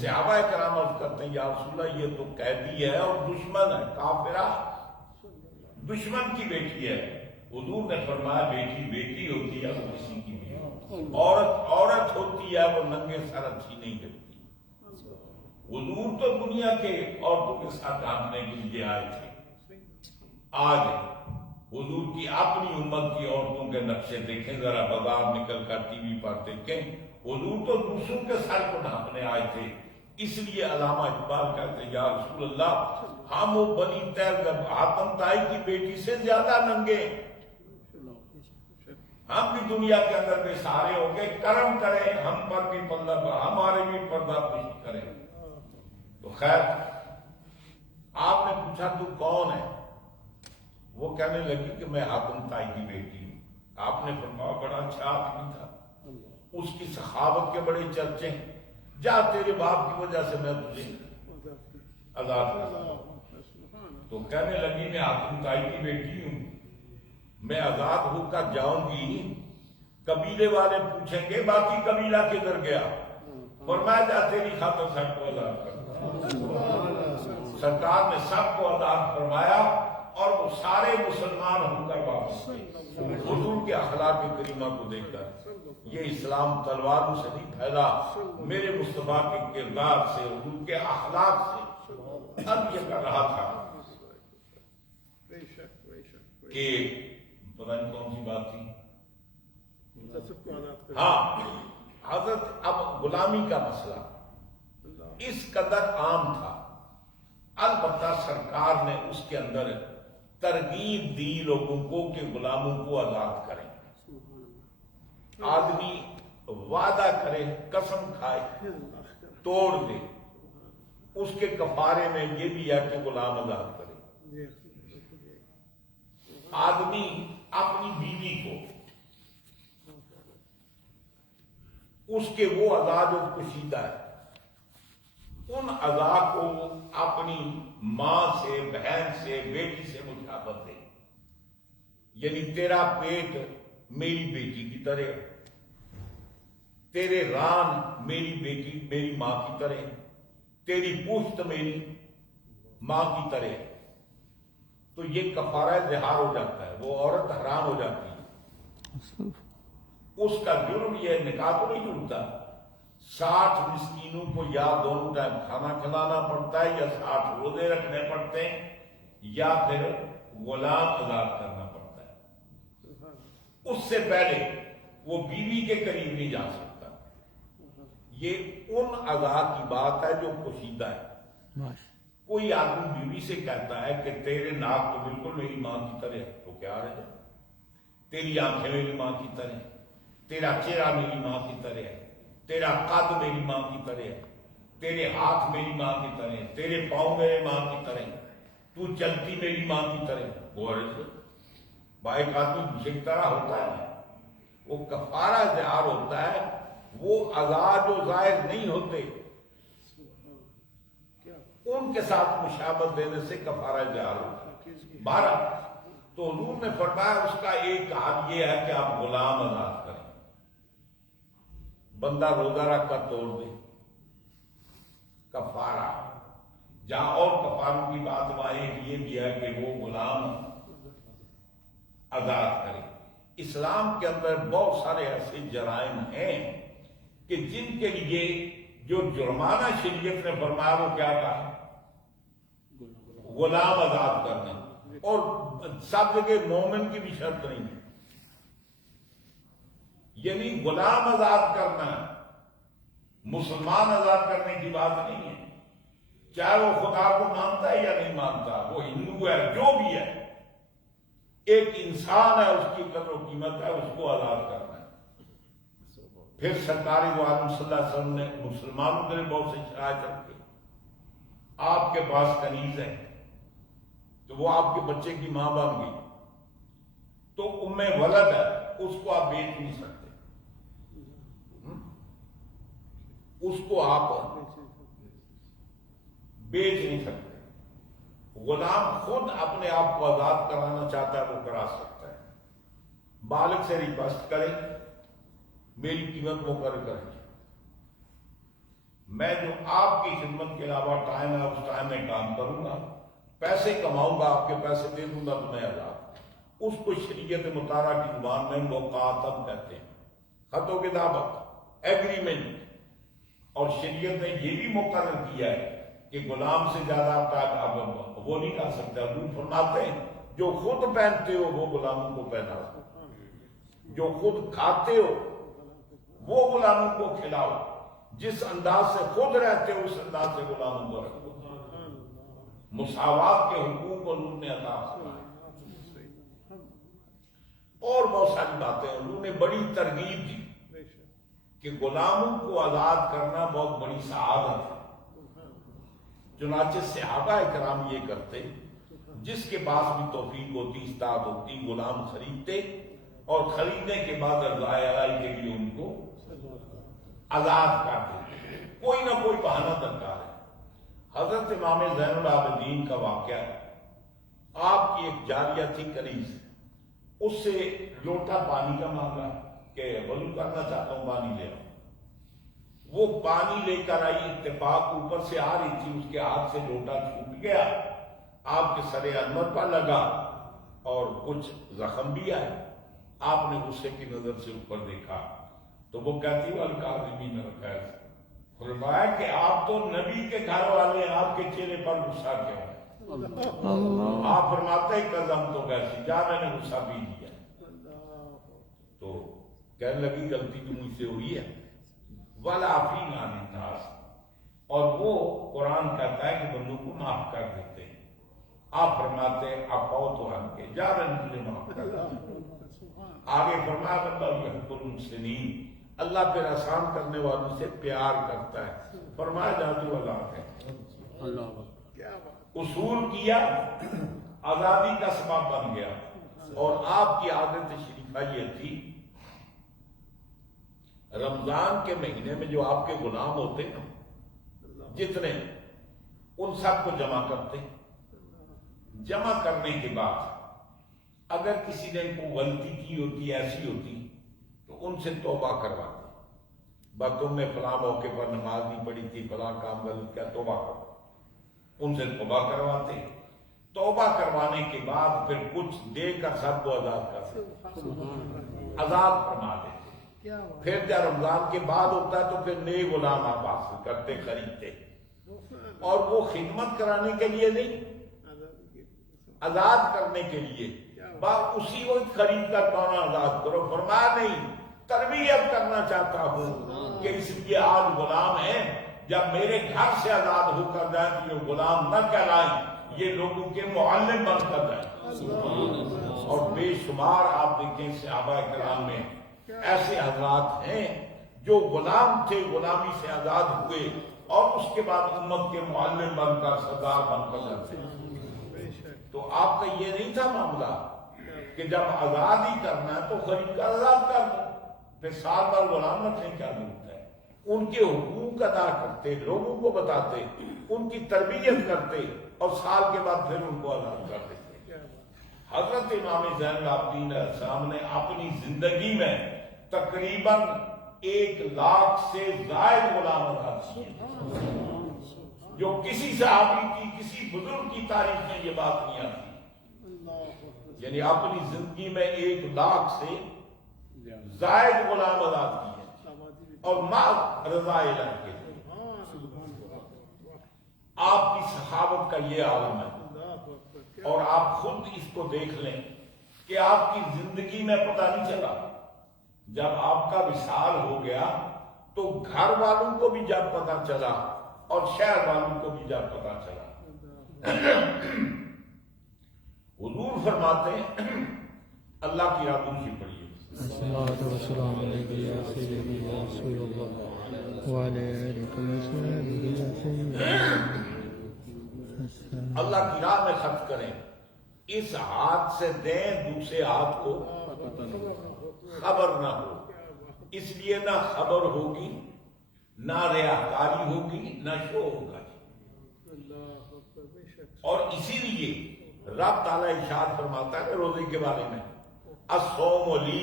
صحابہ کرام عرض کرتے ہیں یا رسول اللہ یہ تو قیدی ہے اور دشمن ہے، کافرہ، دشمن کی بیٹی ہے۔ حضور نے فرمایا بیٹی بیٹی ہوتی ہے وہ کسی کی بھی، عورت ہوتی ہے وہ ننگے سر اچھی نہیں لگتی۔ حضور تو دنیا کے عورتوں کے ساتھ آنے کے لیے آئے تھے، آج حضور کی اپنی امت کی عورتوں کے نقشے دیکھیں ذرا، بازار نکل کر ٹی وی پر دیکھیں، حضور تو دوسروں کے سر کو ڈھانپنے آئے تھے، اس لیے علامہ اقبال کہتے ہیں یا رسول اللہ ہم وہ بنی تیر حاتم طائی کی بیٹی سے زیادہ ننگے، ہم بھی دنیا کے اندر بے سہارے ہو کے کرم کریں، ہم پر بھی پردہ، ہمارے بھی پردہ پوشی کریں۔ تو خیر آپ نے پوچھا تو کون ہے؟ وہ کہنے لگی کہ میں حاتم طائی کی بیٹی ہوں۔ آپ نے فرمایا بڑا اچھا آدمی تھا، اس کی سخاوت کے بڑے چرچے ہیں، جا تیرے باپ کی وجہ سے میں تجھے آزاد کرتا ہوں۔ تو کہنے لگی میں حاتم طائی کی بیٹی ہوں، میں آزاد ہو کر جاؤں گی، قبیلے والے پوچھیں گے باقی قبیلہ کدھر گیا؟ فرمایا جا تیری خاطر سب کو آزاد کرتا ہوں۔ سرکار نے سب کو آزاد فرمایا اور وہ سارے مسلمان ہو کر واپس گئے۔ حضور کے اخلاق کریمہ کو دیکھ کر یہ اسلام تلواروں سے نہیں پھیلا، میرے مصطفیٰ کے کردار سے، حضور کے اخلاق سے۔ اب یہ کر رہا تھا کہ پتہ نہیں کون سی بات تھی، ہاں حضرت اب غلامی کا مسئلہ اس قدر عام تھا، البتہ سرکار نے اس کے اندر ترغیب دی لوگوں کو کہ غلاموں کو آزاد کریں۔ آدمی وعدہ کرے، قسم کھائے، توڑ دے، اس کے کفارے میں یہ بھی ہے کہ غلام آزاد کرے۔ آدمی اپنی بیوی کو اس کے وہ اعضاء جو کشیدہ ہے، ان اعضاء کو اپنی ماں سے، بہن سے، بیٹی سے مشابہت دے، یعنی تیرا پیٹ میری بیٹی کی طرح، تیرے ران میری بیٹی میری ماں کی طرح، تیری پشت میری ماں کی طرح، تو یہ کفارہ ظہار ہو جاتا ہے، وہ عورت حرام ہو جاتی ہے۔ اس کا جرم یہ نکاح تو نہیں ٹوٹتا، 60 مسکینوں کو یا دونوں ٹائم کھانا کھلانا پڑتا ہے، یا 60 روزے رکھنے پڑتے ہیں، یا پھر غلام آزاد کرنا پڑتا ہے۔ اس سے پہلے وہ بیوی کے قریب نہیں جا سکتا۔ یہ ان اعضاء کی بات ہے جو پوشیدہ ہے۔ کوئی آدمی بیوی سے کہتا ہے کہ تیرے ناک تو بالکل میری ماں کی طرح ہے، تو کیا رہے، تیری آنکھیں میری ماں کی طرح ہے، تیرا چہرہ میری ماں کی طرح ہے، تیرا قد میری ماں کی طرح ہے، تیرے ہاتھ میری ماں کی طرح ہے، تیرے پاؤں میری ماں کی طرح ہے، تو چلتی میری ماں کی طرح ہے۔ وہ ایک آدمی دوسرے کی طرح ہوتا ہے، وہ کفارہ ظہار ہوتا ہے، وہ اعضاء جو ظاہر نہیں ہوتے ان کے ساتھ مشابہت دینے سے کفارہ ظہار ہوتا ہے۔ 12 تو حضور نے فرمایا اس کا ایک حال یہ ہے کہ آپ غلام آزاد کریں، بندہ روزہ رکھ کر توڑ دے، کفارہ۔ جہاں اور کفاروں کی بات وہاں یہ بھی ہے کہ وہ غلام آزاد کرے۔ اسلام کے اندر بہت سارے ایسے جرائم ہیں کہ جن کے لیے جو جرمانہ شریعت نے فرمایا وہ کیا کہا؟ غلام آزاد کرنا۔ اور سب جگہ مومن کی بھی شرط نہیں ہے، یعنی غلام آزاد کرنا مسلمان آزاد کرنے کی بات نہیں ہے، چاہے وہ خدا کو مانتا ہے یا نہیں مانتا، وہ ہندو ہے، جو بھی ہے، ایک انسان ہے، اس کی قدر و قیمت ہے، اس کو آزاد کرنا ہے۔ پھر سرکار دو عالم صلی اللہ علیہ وسلم نے مسلمانوں کے لیے بہت سے شرائط رکھے۔ آپ کے پاس کنیز ہے تو وہ آپ کے بچے کی ماں بن گئی، تو ام ولد ہے، اس کو آپ بیچ نہیں سکتے، اس کو آپ بیچ نہیں سکتے۔ غلام خود اپنے آپ کو آزاد کرانا چاہتا ہے وہ کرا سکتا ہے، بالغ سے ریکویسٹ کریں میری قیمت مقرر کریں، میں جو آپ کی خدمت کے علاوہ ٹائم ہے اس ٹائم میں کام کروں گا، پیسے کماؤں گا، آپ کے پیسے دے دوں گا تو میں آزاد۔ اس کو شریعت مطالعہ کی زبان میں مکاتب کہتے ہیں، خط و کتابت، ایگریمنٹ۔ اور شریعت نے یہ بھی مقرر کیا ہے کہ غلام سے زیادہ آپ وہ نہیں کر سکتے۔ حضور فرماتے ہیں جو خود پہنتے ہو وہ غلاموں کو پہناؤ، جو خود کھاتے ہو وہ غلاموں کو کھلاؤ، جس انداز سے خود رہتے ہو اس انداز سے غلاموں کو رکھو. مساوات کے حقوق حضور نے عطا فرمائے. اور بہت ساری باتیں انہوں نے بڑی ترغیب دی کہ غلاموں کو آزاد کرنا بہت بڑی سعادت ہے. چنانچہ صحابہ کرام یہ کرتے، جس کے پاس بھی توفیق ہوتی، استاد ہوتی، غلام خریدتے اور خریدنے کے بعد رضائے الہی کے لیے ان کو آزاد کر دیتے. کوئی نہ کوئی بہانہ درکار ہے. حضرت امام زین العابدین کا واقعہ ہے. آپ کی ایک جاریہ تھی کنیز، اس سے لوٹا پانی کا مانگا کہ وضو کرنا چاہتا ہوں، پانی لے آؤں. وہ پانی لے کر آئی، اتفاق اوپر سے آ رہی تھی، اس کے ہاتھ سے لوٹا چھوٹ گیا، آپ کے سر انور پر لگا اور کچھ زخم بھی آئے. آپ نے غصے کی نظر سے اوپر دیکھا تو وہ کہتی والکاظمین الغیظ، فرمایا کہ آپ تو نبی کے گھر والے ہیں، آپ کے چہرے پر غصہ کیوں ہے؟ آپ فرماتے ہیں قدم تو ویسی جا، میں نے غصہ پی لیا. تو کہنے لگی غلطی تو مجھ سے ہوئی ہے. وَالْعَافِينَ عَنِ النَّاسِ، اور وہ قرآن کہتا ہے کہ بندوں کو معاف کر دیتے ہیں. آپ فرماتے ہیں عَفَوْتُ عَنْكَ، جا میں نے تجھے معاف کر دیا. آگے فرمایا وَاللَّهُ يُحِبُّ الْمُحْسِنِينَ، اللہ پھر آسان کرنے والوں سے پیار کرتا ہے. فرمایا جا تو آزاد ہے. اصول کیا، آزادی کا سبب بن گیا. اور آپ کی عادت شریفہ یہ تھی، رمضان کے مہینے میں جو آپ کے غلام ہوتے ہیں جتنے، ان سب کو جمع کرتے. جمع کرنے کے بعد اگر کسی نے کوئی غلطی کی ہوتی، ایسی ہوتی، تو ان سے توبہ کرواتے. بس تم نے فلاں موقع پر نماز نہیں پڑھی تھی، فلاں کام غلط کیا، توبہ کرو. ان سے توبہ کرواتے. توبہ کروانے کے بعد پھر کچھ دے کر سب کو آزاد کرتے، آزاد فرما دیتے. پھر جب رمضان کے بعد ہوتا ہے تو پھر نئے غلام آپ حاصل کرتے، خریدتے. اور وہ خدمت کرانے کے لیے نہیں، آزاد کرنے کے لیے. بس اسی وقت خرید کر کون آزاد کرو. فرمایا نہیں، تربیت کرنا چاہتا ہوں کہ اس لیے آج غلام ہیں، جب میرے گھر سے آزاد ہو کر جائیں تو یہ غلام نہ کہلائیں، یہ لوگوں کے معلم بن کر جائیں. اور بے شمار آپ دیکھیں صحابہ کرام میں ایسے حضرات ہیں جو غلام تھے، غلامی سے آزاد ہوئے اور اس کے بعد امت کے معلم بن کر، سردار بن کر جاتے. تو آپ کا یہ نہیں تھا معاملہ کہ جب آزاد ہی کرنا ہے تو خرید کر آزاد کر دو، پھر سال بھر غلام رکھنے کیا ضرورت ہے. ان کے حقوق ادا کرتے، لوگوں کو بتاتے، ان کی تربیت کرتے اور سال کے بعد پھر ان کو آزاد کر دیتے. حضرت امام زین العابدین علیہ السلام نے اپنی زندگی میں تقریباً 1,00,000 سے زائد غلام آزاد کیے، جو کسی صحابی کی، کسی بزرگ کی تاریخ میں یہ بات نہیں آتی. یعنی اپنی زندگی میں 1,00,000 سے زائد غلام آزاد کیے اور مع رضا الہی کے. آپ کی سخاوت کا یہ عالم ہے. اور آپ خود اس کو دیکھ لیں کہ آپ کی زندگی میں پتہ نہیں چلا، جب آپ کا وصال ہو گیا تو گھر والوں کو بھی جب پتہ چلا اور شہر والوں کو بھی جب پتہ چلا. حضور فرماتے ہیں اللہ کی یاد اونچی پڑھیے. الصلاة والسلام علیکم یا سیدی یا رسول اللہ وعلی آلہ وصحبہ یا سیدی. اللہ کی راہ میں خرچ کریں، اس ہاتھ سے دیں، دوسرے ہاتھ کو خبر نہ ہو. اس لیے نہ خبر ہوگی، نہ ریاکاری ہوگی، نہ شو ہوگا. اور اسی لیے رب تعالیٰ ارشاد فرماتا ہے روزے کے بارے میں، الصوم لی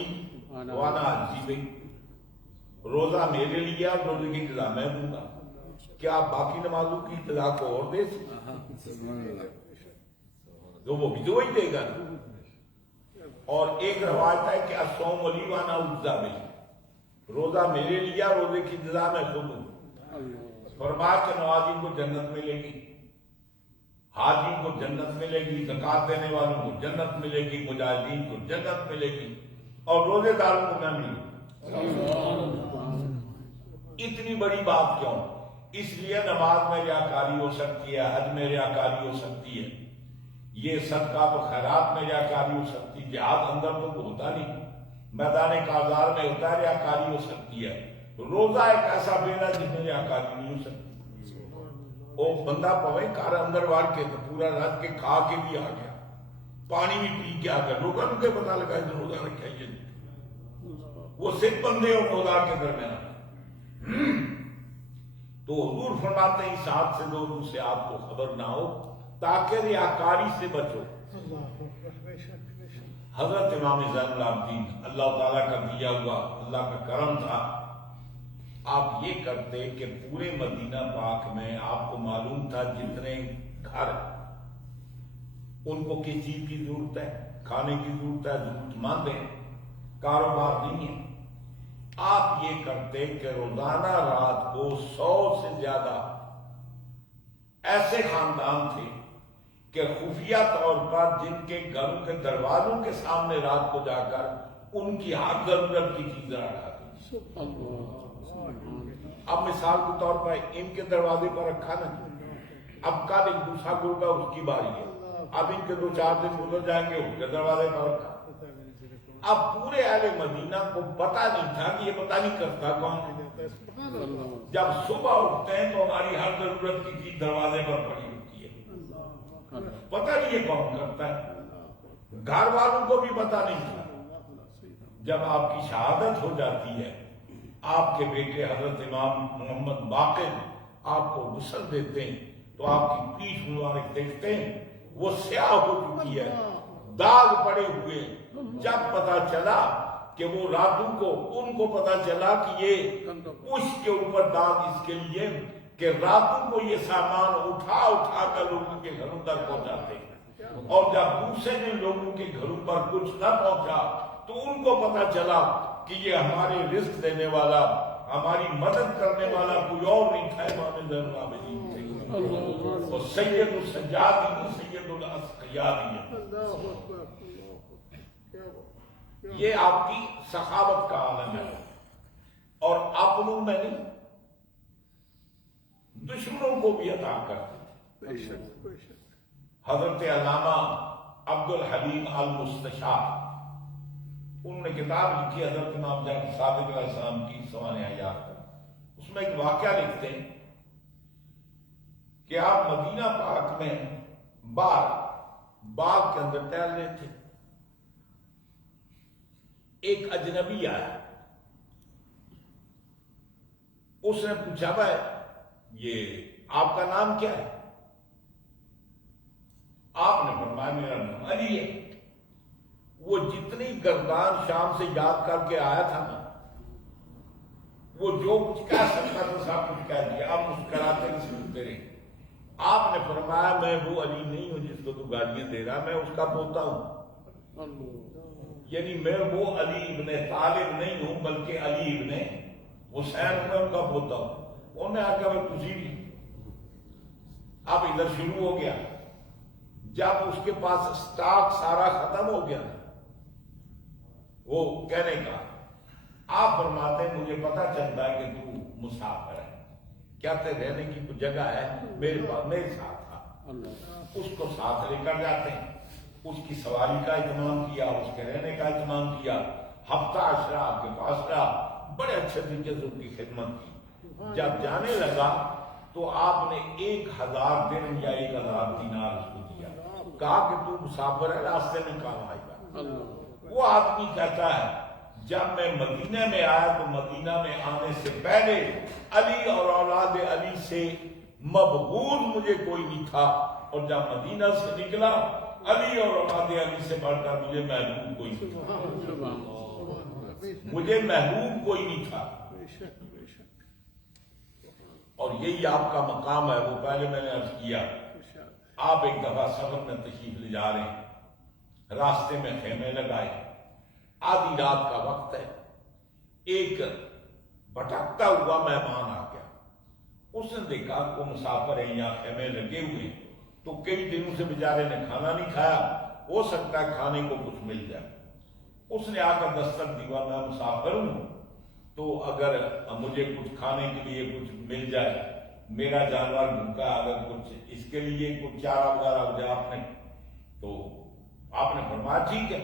وانا اجزی بہ، روزہ میرے لیے، اب روزے کی جزا میں دوں گا. کیا آپ باقی نمازوں کی جزا کو اور دے سکتے؟ تو وہ بھی تو وہی دے گا. اور ایک روایت ہے کہ الصوم لی وانا اجزی بہ، روزہ میرے لیے، روزے کی جزا میں خود ہوں. فرمایا کہ نمازی کو جنت ملے گی، حاجی کو جنت ملے گی، زکات دینے والوں کو جنت ملے گی، مجاہدین کو جنت ملے گی، اور روزے داروں کو نہ ملے گی. اتنی بڑی بات کیوں؟ اس لیے نماز میں ریاکاری ہو سکتی ہے، حج میں ریاکاری ہو سکتی ہے، یہ صدقہ و خیرات میں ریاکاری ہو سکتی ہے، جہاد اندر تو ہوتا نہیں، میدان کارزار میں ہوتا ہے، ریاکاری ہو سکتی ہے۔ روزہ ایک ایسا بیڑا جس میں ریاکاری نہیں ہو سکتی۔ وہ بندہ پوے کار اندر وار کے تو پورا رات کے کھا کے بھی آ گیا، پانی بھی پی کے آ گیا، لوگوں نے پتا لگا کہ روزہ رکھا یہ وہ صرف بندے اور خدا کے درمیان۔ تو حضور فرماتے ہیں اس ہاتھ سے دو سے آپ کو خبر نہ ہو تاکہ ریاکاری سے بچو۔ حضرت امام زین العابدین اللہ تعالیٰ کا دیا ہوا اللہ کا کرم تھا، آپ یہ کرتے کہ پورے مدینہ پاک میں آپ کو معلوم تھا جتنے گھر ان کو کس چیز کی ضرورت ہے، کھانے کی ضرورت ہے، ضرورت مند ہے، کاروبار نہیں ہے، آپ یہ کرتے کہ روزانہ رات کو 100 سے زیادہ ایسے خاندان تھے کہ خفیہ طور پر جن کے گھروں کے دروازوں کے سامنے رات کو جا کر ان کی ہر ضرورت کی چیزیں رکھاتے۔ اب مثال کے طور پر ان کے دروازے پر رکھا نا، اب کل ایک دوسرا گروپ ہے اس کی باری ہے، اب ان کے 2-4 دن گزر جائیں گے اس کے دروازے پر رکھا۔ اب پورے اہل مدینہ کو پتا نہیں تھا کہ یہ پتا نہیں کرتا کون، جب صبح اٹھتے ہیں تو ہماری ہر ضرورت کی چیز دروازے پر پڑی ہوتی ہے، پتا نہیں یہ کون کرتا ہے، گھر والوں کو بھی پتا نہیں تھا۔ جب آپ کی شہادت ہو جاتی ہے، آپ کے بیٹے حضرت امام محمد باقر آپ کو غسل دیتے ہیں تو آپ کی پیٹھ مبارک دیکھتے ہیں وہ سیاہ ہو چکی ہے، داغ پڑے ہوئے۔ جب پتا چلا کہ وہ راتوں کو ان کو پتا چلا کہ یہ پشت کے اوپر داغ اس کے لیے کہ راتوں کو یہ سامان اٹھا اٹھا کر لوگوں کے گھروں تک پہنچاتے ہیں، اور جب دوسرے دن لوگوں کے گھروں پر کچھ نہ پہنچا تو ان کو پتا چلا کہ یہ ہمارے رزق دینے والا، ہماری مدد کرنے والا کوئی اور نہیں تھا، امام زین العابدین تھے، وہ سید السجادین، سید الاسقیادین۔ یہ آپ کی سخاوت کا عالم ہے، اور اپنوں میں نہیں دشمنوں کو بھی عطا کرتے۔ حضرت علامہ عبد الحلیم المستشار انہوں نے کتاب لکھی حضرت امام جعفر صادق علیہ السلام کی سوانح حیات پر، اس میں ایک واقعہ لکھتے ہیں کہ آپ مدینہ پاک میں باغ کے اندر ٹہل رہے تھے، ایک اجنبی آیا، اس نے پوچھا بھائی یہ آپ کا نام کیا ہے؟ آپ نے فرمایا میرا نام علی ہے۔ وہ جتنی گردان شام سے یاد کر کے آیا تھا نا، وہ جو کچھ کہہ سکتا تھا سب کچھ کہہ دیا۔ آپ مسکراتے سنتے رہے۔ آپ نے فرمایا میں وہ علی نہیں ہوں جس کو تو گالیاں دے رہا، میں اس کا پوتا ہوں، یعنی میں وہ علی ابن طالب نہیں ہوں بلکہ علی ابن حسین میں ان کا پوتا ہوں۔ انہوں نے آگے میں تجھی بھی۔ اب ادھر شروع ہو گیا، جب اس کے پاس سٹاک سارا ختم ہو گیا وہ کہنے کا، آپ فرماتے ہیں مجھے پتا چلتا ہے کہ تو مسافر ہے، کیا تے رہنے کی کوئی جگہ ہے؟ میرے پاس میرے ساتھ تھا۔ اس کو ساتھ لے کر جاتے ہیں، اس کی سواری کا اہتمام کیا، اس کے رہنے کا اہتمام کیا، ہفتہ عشرہ آپ کے پاس رہا، بڑے اچھے طریقے سے اس کی خدمت کی۔ جب جانے لگا تو آپ نے 1000 درہم یا 1000 دینار اس کو دیا، کہا کہ تو مسافر ہے، راستے میں کام آئے گا۔ وہ آدمی کہتا ہے جب میں مدینہ میں آیا تو مدینہ میں آنے سے پہلے علی اور اولاد علی سے مبغوض مجھے کوئی نہیں تھا، اور جب مدینہ سے نکلا علی اور اولاد علی سے بڑھ کر مجھے محبوب کوئی نہیں تھا، مجھے محبوب کوئی نہیں تھا۔ اور یہی آپ کا مقام ہے، وہ پہلے میں نے عرض کیا۔ آپ ایک دفعہ سفر میں تشریف لے جا رہے ہیں، راستے میں خیمے لگائے، آدھی رات کا وقت ہے، ایک بھٹکتا ہوا مہمان آ گیا، اس نے دیکھا کو مسافر ہیں یہاں خیمے لگے ہوئے، تو کئی دنوں سے بیچارے نے کھانا نہیں کھایا، ہو سکتا ہے کھانے کو کچھ مل جائے۔ اس نے آ کر دستک دی، میں مسافر ہوں، تو اگر مجھے کچھ کھانے کے لیے کچھ مل جائے، میرا جانور بھوکا، اگر کچھ اس کے لیے کچھ چارہ وغیرہ ہو جائے آپ نے فرمایا ٹھیک ہے۔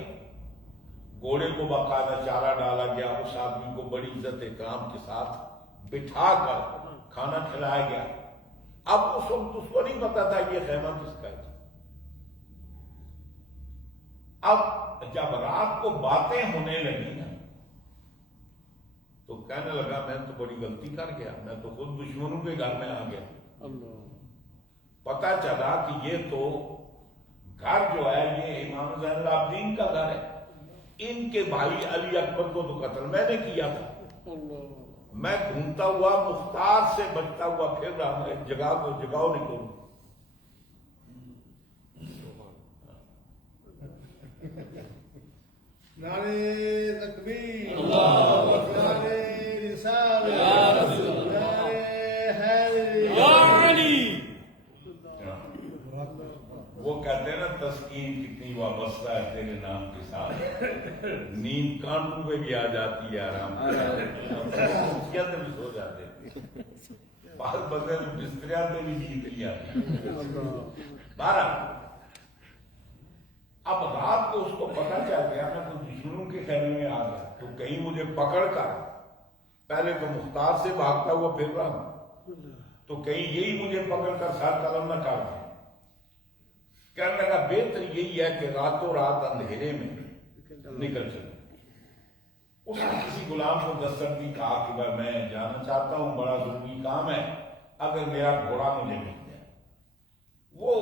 گھوڑے کو باقاعدہ چارہ ڈالا گیا، اس آدمی کو بڑی عزت اکرام کے ساتھ بٹھا کر کھانا کھلایا گیا۔ اب اس وقت اس کو نہیں پتا تھا یہ خیمہ کس کا ہے۔ اب جب رات کو باتیں ہونے لگی نا تو کہنے لگا میں تو بڑی غلطی کر گیا، میں تو خود دشمنوں کے گھر میں آ گیا۔ پتا چلا کہ یہ تو گھر جو ہے یہ امام زین العابدین کا گھر ہے، ان کے بھائی علی اکبر کو تو قتل میں نے کیا تھا۔ میں گھومتا ہوا مختار سے بچتا ہوا پھر رہا ہوں، جگاؤ نہیں کروں۔ نعرے تکبیر، نعرے رسالت، نعرے حیدری۔ وہ کہتے ہیں نا تسکین کتنی وابستہ ہے تیرے نام کے ساتھ، نیند کانوں پہ بھی آ جاتی ہے، آرام بھی سو جاتے ہیں، بعض بندے بستریاں پہ بھی نیند نہیں آتی۔ بارہ اب رات کو اس کو پتا چل گیا میں کچھ دشمنوں کے خیمے میں آ گیا، تو کہیں مجھے پکڑ کر پہلے تو مختار سے بھاگتا ہوا پھر رہا ہوں، تو کہیں یہی مجھے پکڑ کر ساتھ قلم نہ کر دیں۔ کہنے لگا بہتر یہی ہے کہ راتوں رات اندھیرے میں نکل چلے۔ اس نے کسی غلام کو دستک دی، کہا کہ بھائی میں جانا چاہتا ہوں، بڑا ضروری کام ہے، اگر میرا گھوڑا مجھے مل جائے۔ وہ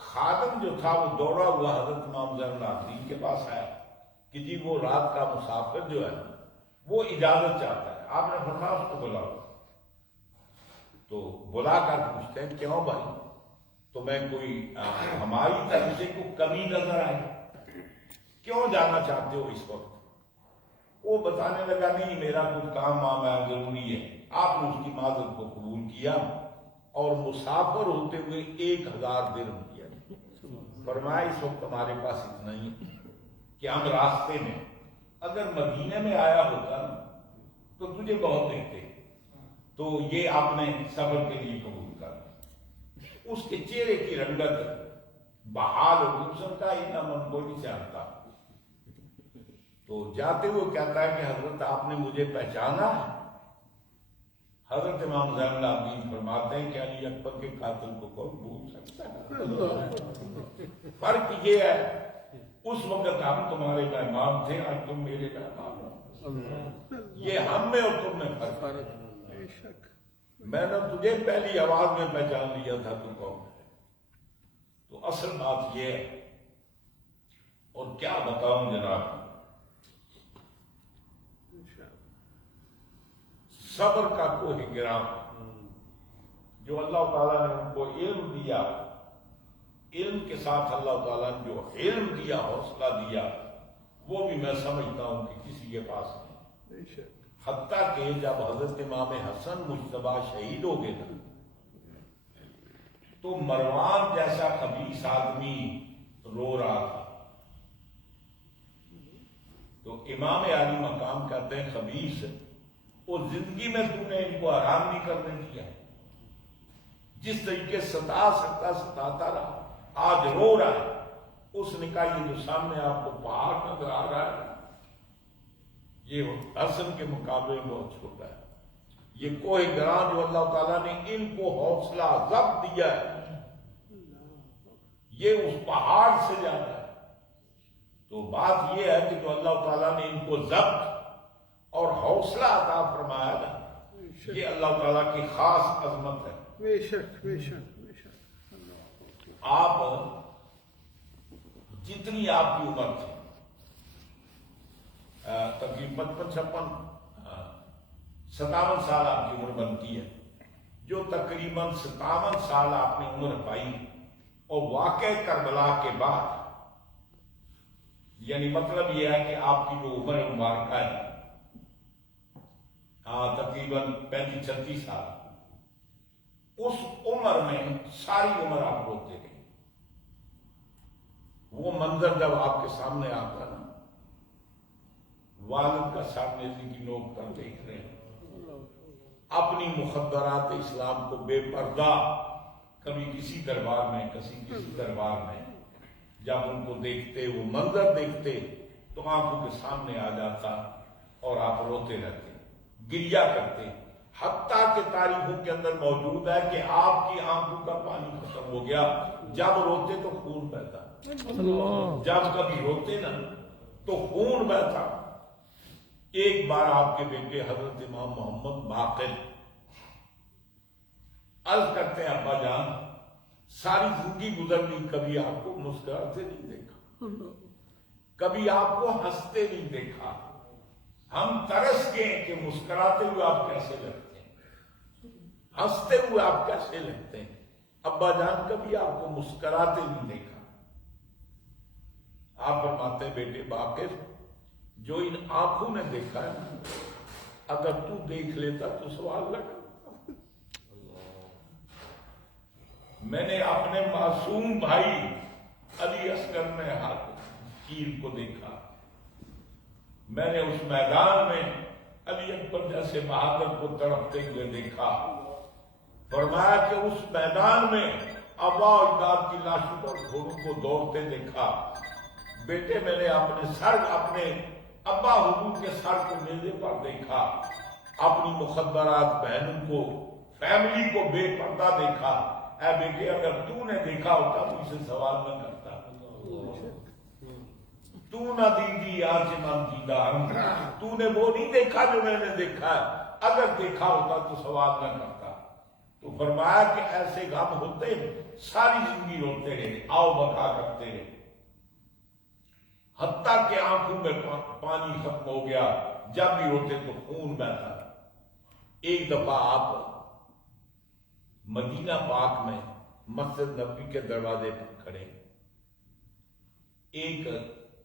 خادم جو تھا وہ دوڑا ہوا حضرت امام زین العابدین کے پاس آیا کہ جی وہ رات کا مسافر جو ہے وہ اجازت چاہتا ہے۔ آپ نے فرمایا اس کو بلاؤ، تو بلا کر پوچھتے ہیں کیوں بھائی، تمہیں کوئی ہماری طرف سے کوئی کمی نظر آئی، کیوں جانا چاہتے ہو اس وقت؟ وہ بتانے لگا نہیں میرا کچھ کام وام ہے، ضروری ہے۔ آپ نے اس کی معذرت کو قبول کیا اور مسافر ہوتے ہوئے 1000 درہم دیا۔ فرمایا اس وقت ہمارے پاس اتنا ہی کہ ہم راستے میں، اگر مدینے میں آیا ہوتا نا تو تجھے بہت دیتے، تو یہ آپ نے صبر کے لیے قبول کر۔ اس کے چہرے کی رنگت بحال اور گلشن کا اتنا من کو نہیں چاہتا، تو جاتے ہوئے کہتا ہے کہ حضرت آپ نے مجھے پہچانا ہے؟ حضرت امام زین العابدین فرماتے ہیں کہ علی اکبر کے قاتل کو کون بھول سکتا ہے؟ فرق یہ ہے اس وقت ہم تمہارے مہمان تھے، آج تم میرے مہمان ہو، یہ ہم میں اور تم میں فرق ہے۔ میں نے تجھے پہلی آواز میں پہچان لیا تھا تو کون ہے۔ تو اصل بات یہ ہے، اور کیا بتاؤں جناب، صبر کا کوہ گرام جو اللہ تعالیٰ نے ان کو علم دیا، علم کے ساتھ اللہ تعالیٰ نے جو علم دیا، حوصلہ دیا، وہ بھی میں سمجھتا ہوں کہ کسی کے پاس نہیں۔ حتیٰ کہ جب حضرت امام حسن مجتبیٰ شہید ہو گئے تھے تو مروان جیسا خبیث آدمی رو رہا تھا، تو امام عالی مقام کہتے ہیں خبیث وہ زندگی میں تم نے ان کو آرام نہیں کرنے دیا، جس طریقے ستا سکتا ستاتا رہا، آج رو رہا ہے۔ اس نے کہا یہ جو سامنے آپ کو پہاڑ نظر آ رہا ہے یہ حسن کے مقابلے میں بہت چھوٹا ہے، یہ کوہ گران جو اللہ تعالیٰ نے ان کو حوصلہ ضبط دیا ہے یہ اس پہاڑ سے زیادہ ہے۔ تو بات یہ ہے کہ جو اللہ تعالیٰ نے ان کو ضبط اور حوصلہ عطا فرمایا نا، یہ اللہ تعالیٰ کی خاص عظمت ہے۔ بے شک بے شک بے شک۔ آپ جتنی آپ کی عمر تھی تقریباً 55 57 سال آپ کی عمر بنتی ہے، جو تقریباً 57 سال آپ نے عمر پائی اور واقع کربلا کے بعد، یعنی مطلب یہ ہے کہ آپ کی جو عمر مبارکہ ہے تقریباً 35-36 سال، اس عمر میں ساری عمر آپ روتے گئے۔ وہ منظر جب آپ کے سامنے آتا نا والد کا سامنے کی نوک پر دیکھ رہے ہیں، اپنی مخدرات اسلام کو بے پردہ کبھی کسی دربار میں کسی دربار میں جب ان کو دیکھتے، وہ منظر دیکھتے تو آنکھوں کے سامنے آ جاتا اور آپ روتے رہتے، گریا کرتے، حتیٰ کہ تاریخوں کے اندر موجود ہے کہ آپ کی آنکھوں کا پانی ختم ہو گیا، جب روتے تو خون بہتا، اللہ جب کبھی روتے نا تو خون بہتا۔ ایک بار آپ کے بیٹے حضرت امام محمد باقر عرض کرتے ہیں، ابا جان ساری زندگی گزر گئی، کبھی آپ کو مسکراتے نہیں دیکھا، کبھی آپ کو ہنستے نہیں دیکھا، ہم ترس گئے کہ مسکراتے ہوئے آپ کیسے لگتے ہیں، ہنستے ہوئے آپ کیسے لگتے ہیں، ابا جان کبھی آپ کو مسکراتے نہیں دیکھا۔ آپ فرماتے ہیں، بیٹے باقر جو ان آنکھوں نے دیکھا ہے اگر تو دیکھ لیتا تو سوال لگا۔ میں نے اپنے معصوم بھائی علی اصغر میں کیل کو دیکھا، میں نے اس میدان میں علی اکبر جیسے بہادر کو تڑپتے ہوئے دیکھا، فرمایا کہ اس میدان میں آبا و اجداد کی لاشوں پر گھوڑوں کو دوڑتے دیکھا۔ بیٹے میں نے اپنے ابا حضور کے سر کو نیزے پر دیکھا، اپنی مخدرات بہنوں کو، فیملی کو بے پردہ دیکھا۔ اے بیٹے اگر تو نے دیکھا ہوتا تو اسے سوال نہ کرتا، تو نہ دیدی آج من دیدار، تو نے وہ نہیں دیکھا جو میں نے دیکھا ہے، اگر دیکھا ہوتا تو سوال نہ کرتا۔ تو فرمایا کہ ایسے غم ہوتے ساری زندگی روتے رہے، آؤ بکا کرتے رہے، حتیٰ کہ آنکھوں میں پانی ختم ہو گیا، جب بھی روتے تو خون بہتا۔ ایک دفعہ آپ مدینہ پاک میں مسجد نبوی کے دروازے پر کھڑے، ایک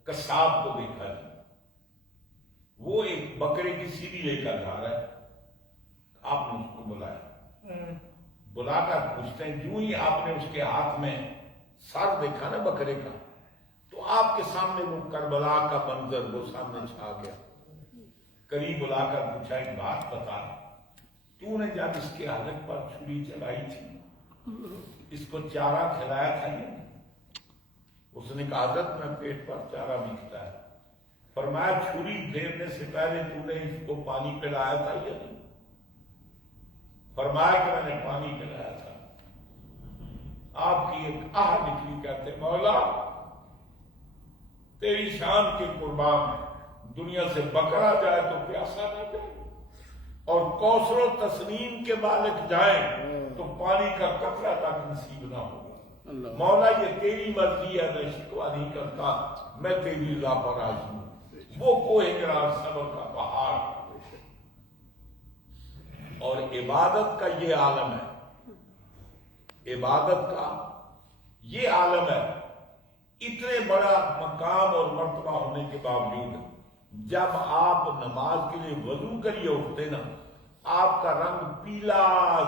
قصاب کو دیکھا جی، وہ ایک بکرے کی سیڑھی لے کر جا رہا ہے، آپ نے اس کو بلایا، بلا کر پوچھتے ہیں، جو ہی آپ نے اس کے ہاتھ میں سر دیکھا نا بکرے کا، تو آپ کے سامنے وہ کربلا کا منظر وہ سامنے چھا گیا۔ قریب بلا کر پوچھا، ایک بات بتا، تو نے جب اس کے حلق پر چھری چلائی تھی اس کو چارہ کھلایا تھا یا نہیں؟ اس نے کہا حضرت میں پیٹ پر چارہ بکتا ہے۔ فرمایا چھری پھیرنے سے پہلے تو نے اس کو پانی پلایا تھا یا نہیں؟ فرمایا کہ میں نے پانی پلایا تھا۔ آپ کی ایک آہ نکلی، کہتے مولا تیری شان کے قربان دنیا سے بکرا جائے تو پیاسا نہ جائے، اور کوثر و تسنیم کے مالک جائیں تو پانی کا قطرہ تک نصیب نہ ہوگا۔ مولا یہ تیری مرضی ہے، میں شکوہ نہیں کرتا، میں تیری رضا پر راضی ہوں۔ وہ کوہ ہرا صبر کا پہاڑ اور عبادت کا یہ عالم ہے، عبادت کا یہ عالم ہے، اتنے بڑا مقام اور مرتبہ ہونے کے باوجود جب آپ نماز کے لیے وضو کریے اٹھتے نا، آپ کا رنگ پیلا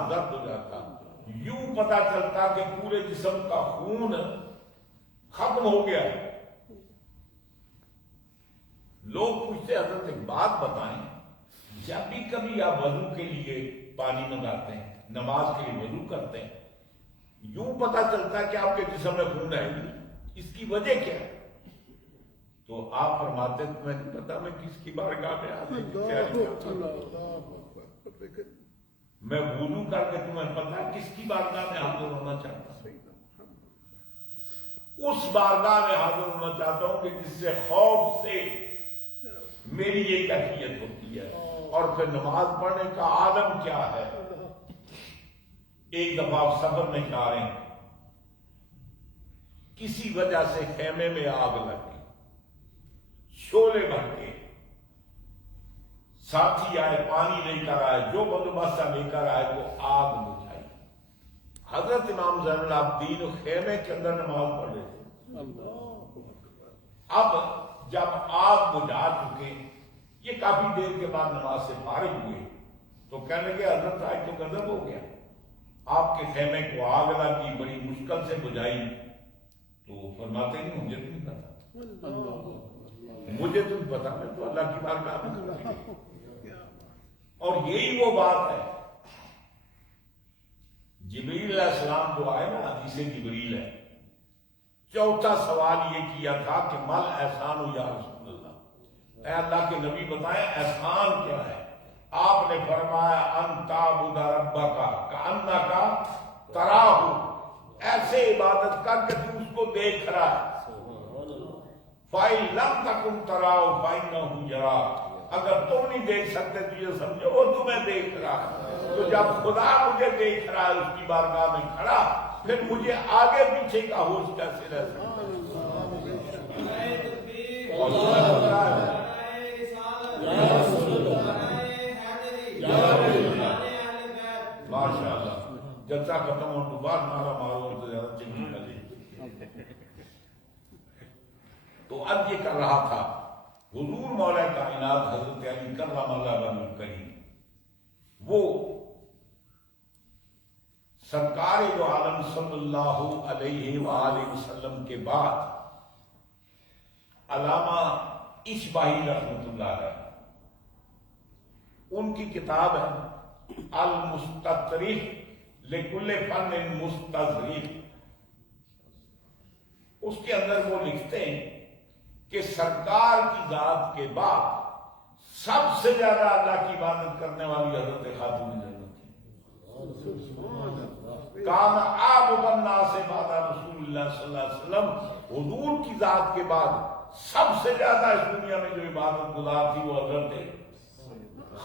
زرد ہو جاتا، یوں پتا چلتا کہ پورے جسم کا خون ختم ہو گیا۔ لوگ پوچھتے حضرت ایک بات بتائیں، جب بھی کبھی آپ وضو کے لیے پانی منگاتے ہیں، نماز کے لیے وضو کرتے ہیں، یوں پتا چلتا کہ آپ کے جسم میں خون ہے نہیں، اس کی وجہ کیا ہے؟ تو آپ فرماتے ہیں تمہیں نہیں پتا میں کس کی بارگاہ میں آنے کی تیاری کرتا ہوں، میں وضو کر کے تمہیں پتا ہے کس کی بارگاہ میں حاضر ہونا چاہتا ہوں، اس بارگاہ میں حاضر ہونا چاہتا ہوں کہ جس سے خوف سے میری یہ کیفیت ہوتی ہے۔ اور پھر نماز پڑھنے کا عالم کیا ہے؟ ایک دفعہ آپ سفر میں جا رہے ہیں، کسی وجہ سے خیمے میں آگ لگ گئی، شعلے بھڑ گئے، ساتھی آئے، پانی لے کر آئے، جو بندوبست لے کر آئے وہ آگ بجھائی۔ حضرت امام زین العابدین خیمے کے اندر نماز پڑھ رہے تھے۔ اب جب آگ بجھا چکے، یہ کافی دیر کے بعد نماز سے فارغ ہوئے تو کہنے لگے حضرت آج تو غضب ہو گیا، آپ کے خیمے کو آگ لگی، بڑی مشکل سے بجھائی۔ تو فرماتے نہیں مجھے نہیں پتا، مجھے تم پتا میں تو اللہ کی بارگاہ میں کھڑا ہوں۔ اور یہی وہ بات ہے، جبریل علیہ السلام جو آئے نا، حدیث جبریل ہے، چوتھا سوال یہ کیا تھا کہ مل احسان ہو یا رسول اللہ، اے اللہ کے نبی بتائیں احسان کیا ہے؟ آپ نے فرمایا ان تعبد ربک کأنک تراہ، ایسے عبادت کر کے تو اس کو دیکھ رہا ہے، فَإِن لَمْ تَكُنْ تَرَاهُ فَإِنَّهُ يَرَاكَ، اگر تم نہیں دیکھ سکتے تو یہ سمجھو وہ تمہیں دیکھ رہا ہے۔ تو جب خدا مجھے دیکھ رہا ہے اس کی بارگاہ میں کھڑا، پھر مجھے آگے پیچھے کا ہوش کیسے رہ سکتا ہے؟ اور تمہیں پتہ ہے ماشاء اللہ جلسہ ختم ہونے کے بعد مارا مارو تو زیادہ چنگی لگے۔ تو اب یہ کر رہا تھا حضور مولا کائنات حضرت علی کرم اللہ وجہہ الکریم، وہ سرکار دو عالم صلی اللہ علیہ وآلہ وسلم کے بعد علامہ اشباہی رحمۃ اللہ علیہ، ان کی کتاب ہے المستطرف لکل فن مستظرف، اس کے اندر وہ لکھتے ہیں کہ سرکار کی ذات کے بعد سب سے زیادہ اللہ کی عبادت کرنے والی حضرت خاتون جنت تھی۔ کان عابد الناس بعد رسول اللہ صلی اللہ علیہ وسلم، حضور کی ذات کے بعد سب سے زیادہ اس دنیا میں جو عبادت گزار تھی وہ حضرت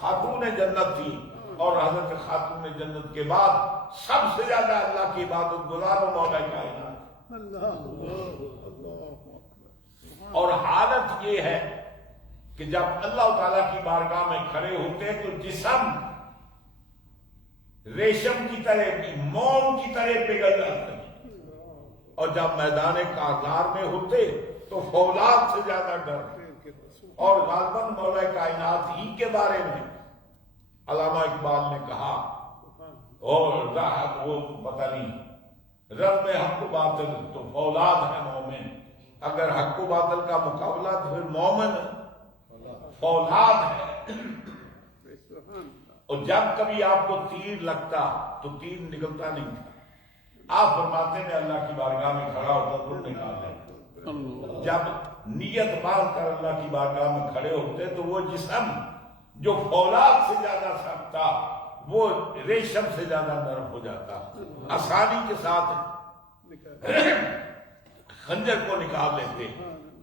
خاتون جنت تھی، اور حضرت خاتون جنت کے بعد سب سے زیادہ اللہ کی عبادت گزار مولا کائنات۔ اور حالت یہ ہے کہ جب اللہ تعالیٰ کی بارگاہ میں کھڑے ہوتے تو جسم ریشم کی طرح موم کی طرح پگھل جاتے ہیں، اور جب میدان کارزار میں ہوتے تو فولاد سے زیادہ ڈر۔ اور غالباً مولا کائنات ہی کے بارے میں علامہ اقبال نے کہا، اور وہ پتہ نہیں رب میں حق و باطل تو فولاد ہے مومن، اگر حق و باطل کا مقابلہ تو پھر مومن فولاد ہے۔ اور جب کبھی آپ کو تیر لگتا تو تیر نکلتا نہیں تھا، آپ فرماتے ہیں اللہ کی بارگاہ میں کھڑا ہوتا تو نکال لیں۔ جب نیت باندھ کر اللہ کی بارگاہ میں کھڑے ہوتے تو وہ جسم جو فولاد سے زیادہ سخت تھا وہ ریشم سے زیادہ نرم ہو جاتا، آسانی کے ساتھ خنجر کو نکال لیتے۔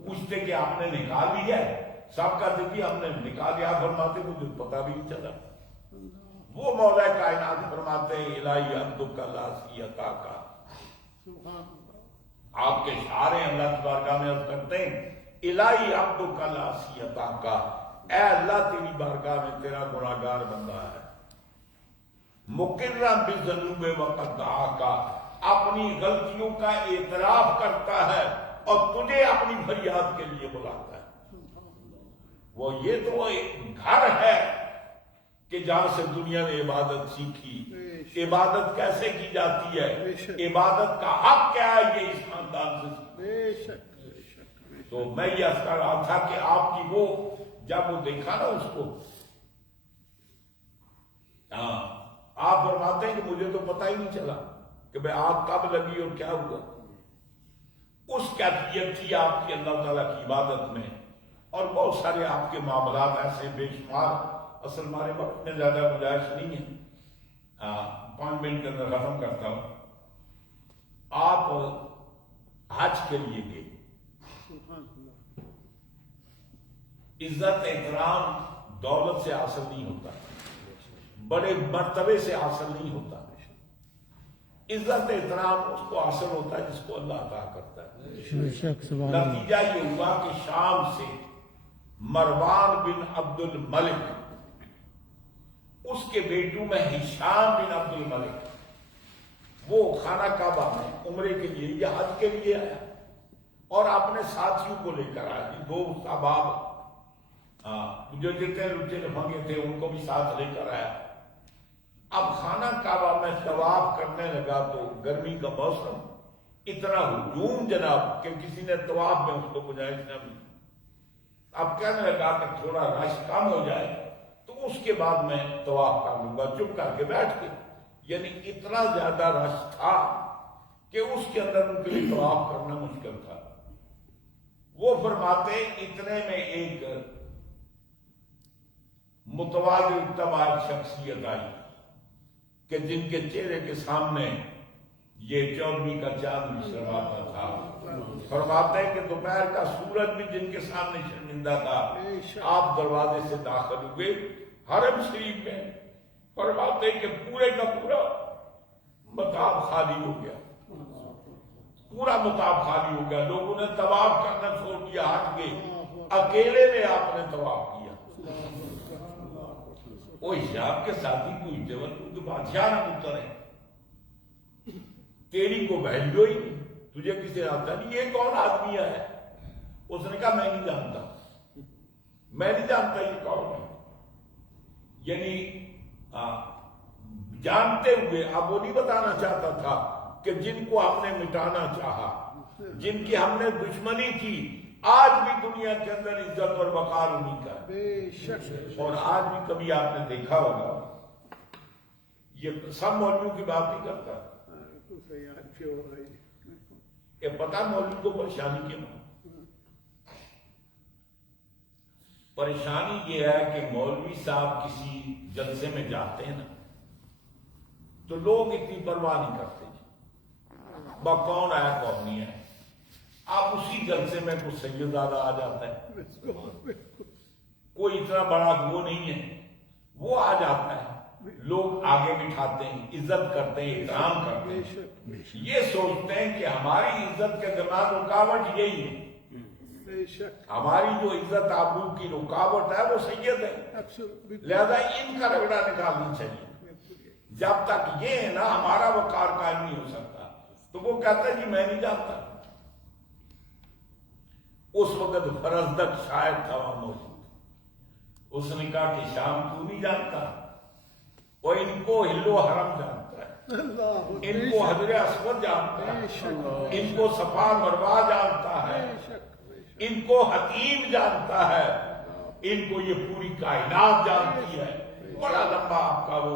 پوچھتے کہ آپ نے نکال لیا ہے؟ صاحب کہتے کہ ہم نے نکال لیا، فرماتے مجھے پتہ بھی نہیں چلا۔ وہ مولا کائنات فرماتے ہیں الہی عبدک لا سیتا کا، آپ کے اشارے اللہ کی بارگاہ میں عرض کرتے ہیں الہی عبدک لا سیتا کا، اے اللہ تیری بارگاہ میں تیرا گناہگار بندہ ہے، مقرا بذنوب وقد دعاکا، اپنی غلطیوں کا اعتراف کرتا ہے اور تجھے اپنی فریاد کے لیے بلاتا ہے۔ وہ یہ تو ایک گھر ہے کہ جہاں سے دنیا نے عبادت سیکھی، عبادت کیسے کی جاتی ہے، عبادت کا حق کیا ہے، یہ اس خاندان سے سیکھی۔ تو میں یہ عرض کر رہا تھا کہ آپ کی وہ جب وہ دیکھا نا اس کو، آپ فرماتے ہیں کہ مجھے تو پتہ ہی نہیں چلا کہ بھئی آگ کب لگی اور کیا ہوا۔ اس کیفیت تھی آپ کی اللہ تعالیٰ کی عبادت میں، اور بہت سارے آپ کے معاملات ایسے بے شمار، اصل ہمارے وقت میں زیادہ گنجائش نہیں ہے، 5 منٹ کے اندر ختم کرتا ہوں۔ آپ حج کے لیے گئے، عزت احترام دولت سے حاصل نہیں ہوتا، بڑے مرتبے سے حاصل نہیں ہوتا، عزت احترام اس کو حاصل ہوتا ہے جس کو اللہ عطا کرتا ہے۔ نتیجہ یہ ہوا کہ شام سے مروان بن عبد الملک، اس کے بیٹوں میں ہشام بن عبد الملک، وہ خانہ کعبہ میں عمرے کے لیے یا حج کے لیے آیا اور اپنے ساتھیوں کو لے کر آیا، 2 احباب جو جتنے لچے لفنگے تھے ان کو بھی ساتھ لے کر آیا۔ اب خانہ کعبہ میں طواف کرنے لگا تو گرمی کا موسم، اتنا ہجوم جناب کہ کسی نے طواف میں اس کو گنجائش نہ ملی۔ اب کہنے لگا کہ تھوڑا رش کم ہو جائے تو اس کے بعد میں طواف کر لوں گا، چپ کر کے بیٹھ کے. یعنی اتنا زیادہ رش تھا کہ اس کے اندر ان کے لیے طواف کرنا مشکل تھا. وہ فرماتے اتنے میں ایک متواضع تبار شخصیت آئی کہ جن کے چہرے کے سامنے یہ 14ویں کا چاند بھی شرماتا تھا. فرماتے ہیں کہ دوپہر کا سورج بھی جن کے سامنے شرمندہ تھا. آپ دروازے سے داخل ہوئے حرم شریف میں. فرماتے ہیں کہ پورے کا پورا مطاف خالی ہو گیا، پورا مطاف خالی ہو گیا. لوگوں نے طواف کرنا چھوڑ دیا، ہٹ گئے. اکیلے نے آپ نے طواف کیا. وہ حجاب کے ساتھی پوچھتے وقت تو بادشاہ نہ اترے، تیری کو بہلیو ہی نہیں، تجھے کسی آتا نہیں، یہ کون آدمی ہے؟ اس نے کہا میں نہیں جانتا، میں نہیں جانتا یہ کون ہے. یعنی جانتے ہوئے اب وہ نہیں بتانا چاہتا تھا کہ جن کو ہم نے مٹانا چاہا، جن کی ہم نے دشمنی کی، آج بھی دنیا کے اندر عزت اور وقار انہیں کا ہے. اور آج بھی کبھی آپ نے دیکھا ہوگا، یہ سب مولویوں کی بات نہیں کرتا، یہ پتہ مولوی کو پریشانی کیوں؟ پریشانی یہ ہے کہ مولوی صاحب کسی جلسے میں جاتے ہیں نا تو لوگ اتنی پرواہ نہیں کرتے با کون آیا کون نہیں ہے. آپ اسی جلسے میں کوئی سیدزادہ آ جاتا ہے، کوئی اتنا بڑا وہ نہیں ہے، وہ آ جاتا ہے، لوگ آگے بٹھاتے ہیں، عزت کرتے ہیں، احترام کرتے ہیں. یہ سوچتے ہیں کہ ہماری عزت کے درمیان رکاوٹ یہی ہے، ہماری جو عزت آبرو کی رکاوٹ ہے وہ سید ہے، لہذا ان کا رگڑا نکالنا چاہیے. جب تک یہ ہے نا ہمارا وقار قائم نہیں ہو سکتا. تو وہ کہتا ہے جی میں نہیں جانتا. اس وقت فرزدق شاعر تھا وہاں موجود، اس نے کہا کہ شام تو نہیں جانتا، وہ ان کو ہلو حرم جانتا ہے، ان کو حجر اسود جانتا ہے، ان کو صفا مروا جانتا ہے، ان کو حتیم جانتا ہے، ان کو یہ پوری کائنات جانتی ہے. بڑا لمبا آپ کا وہ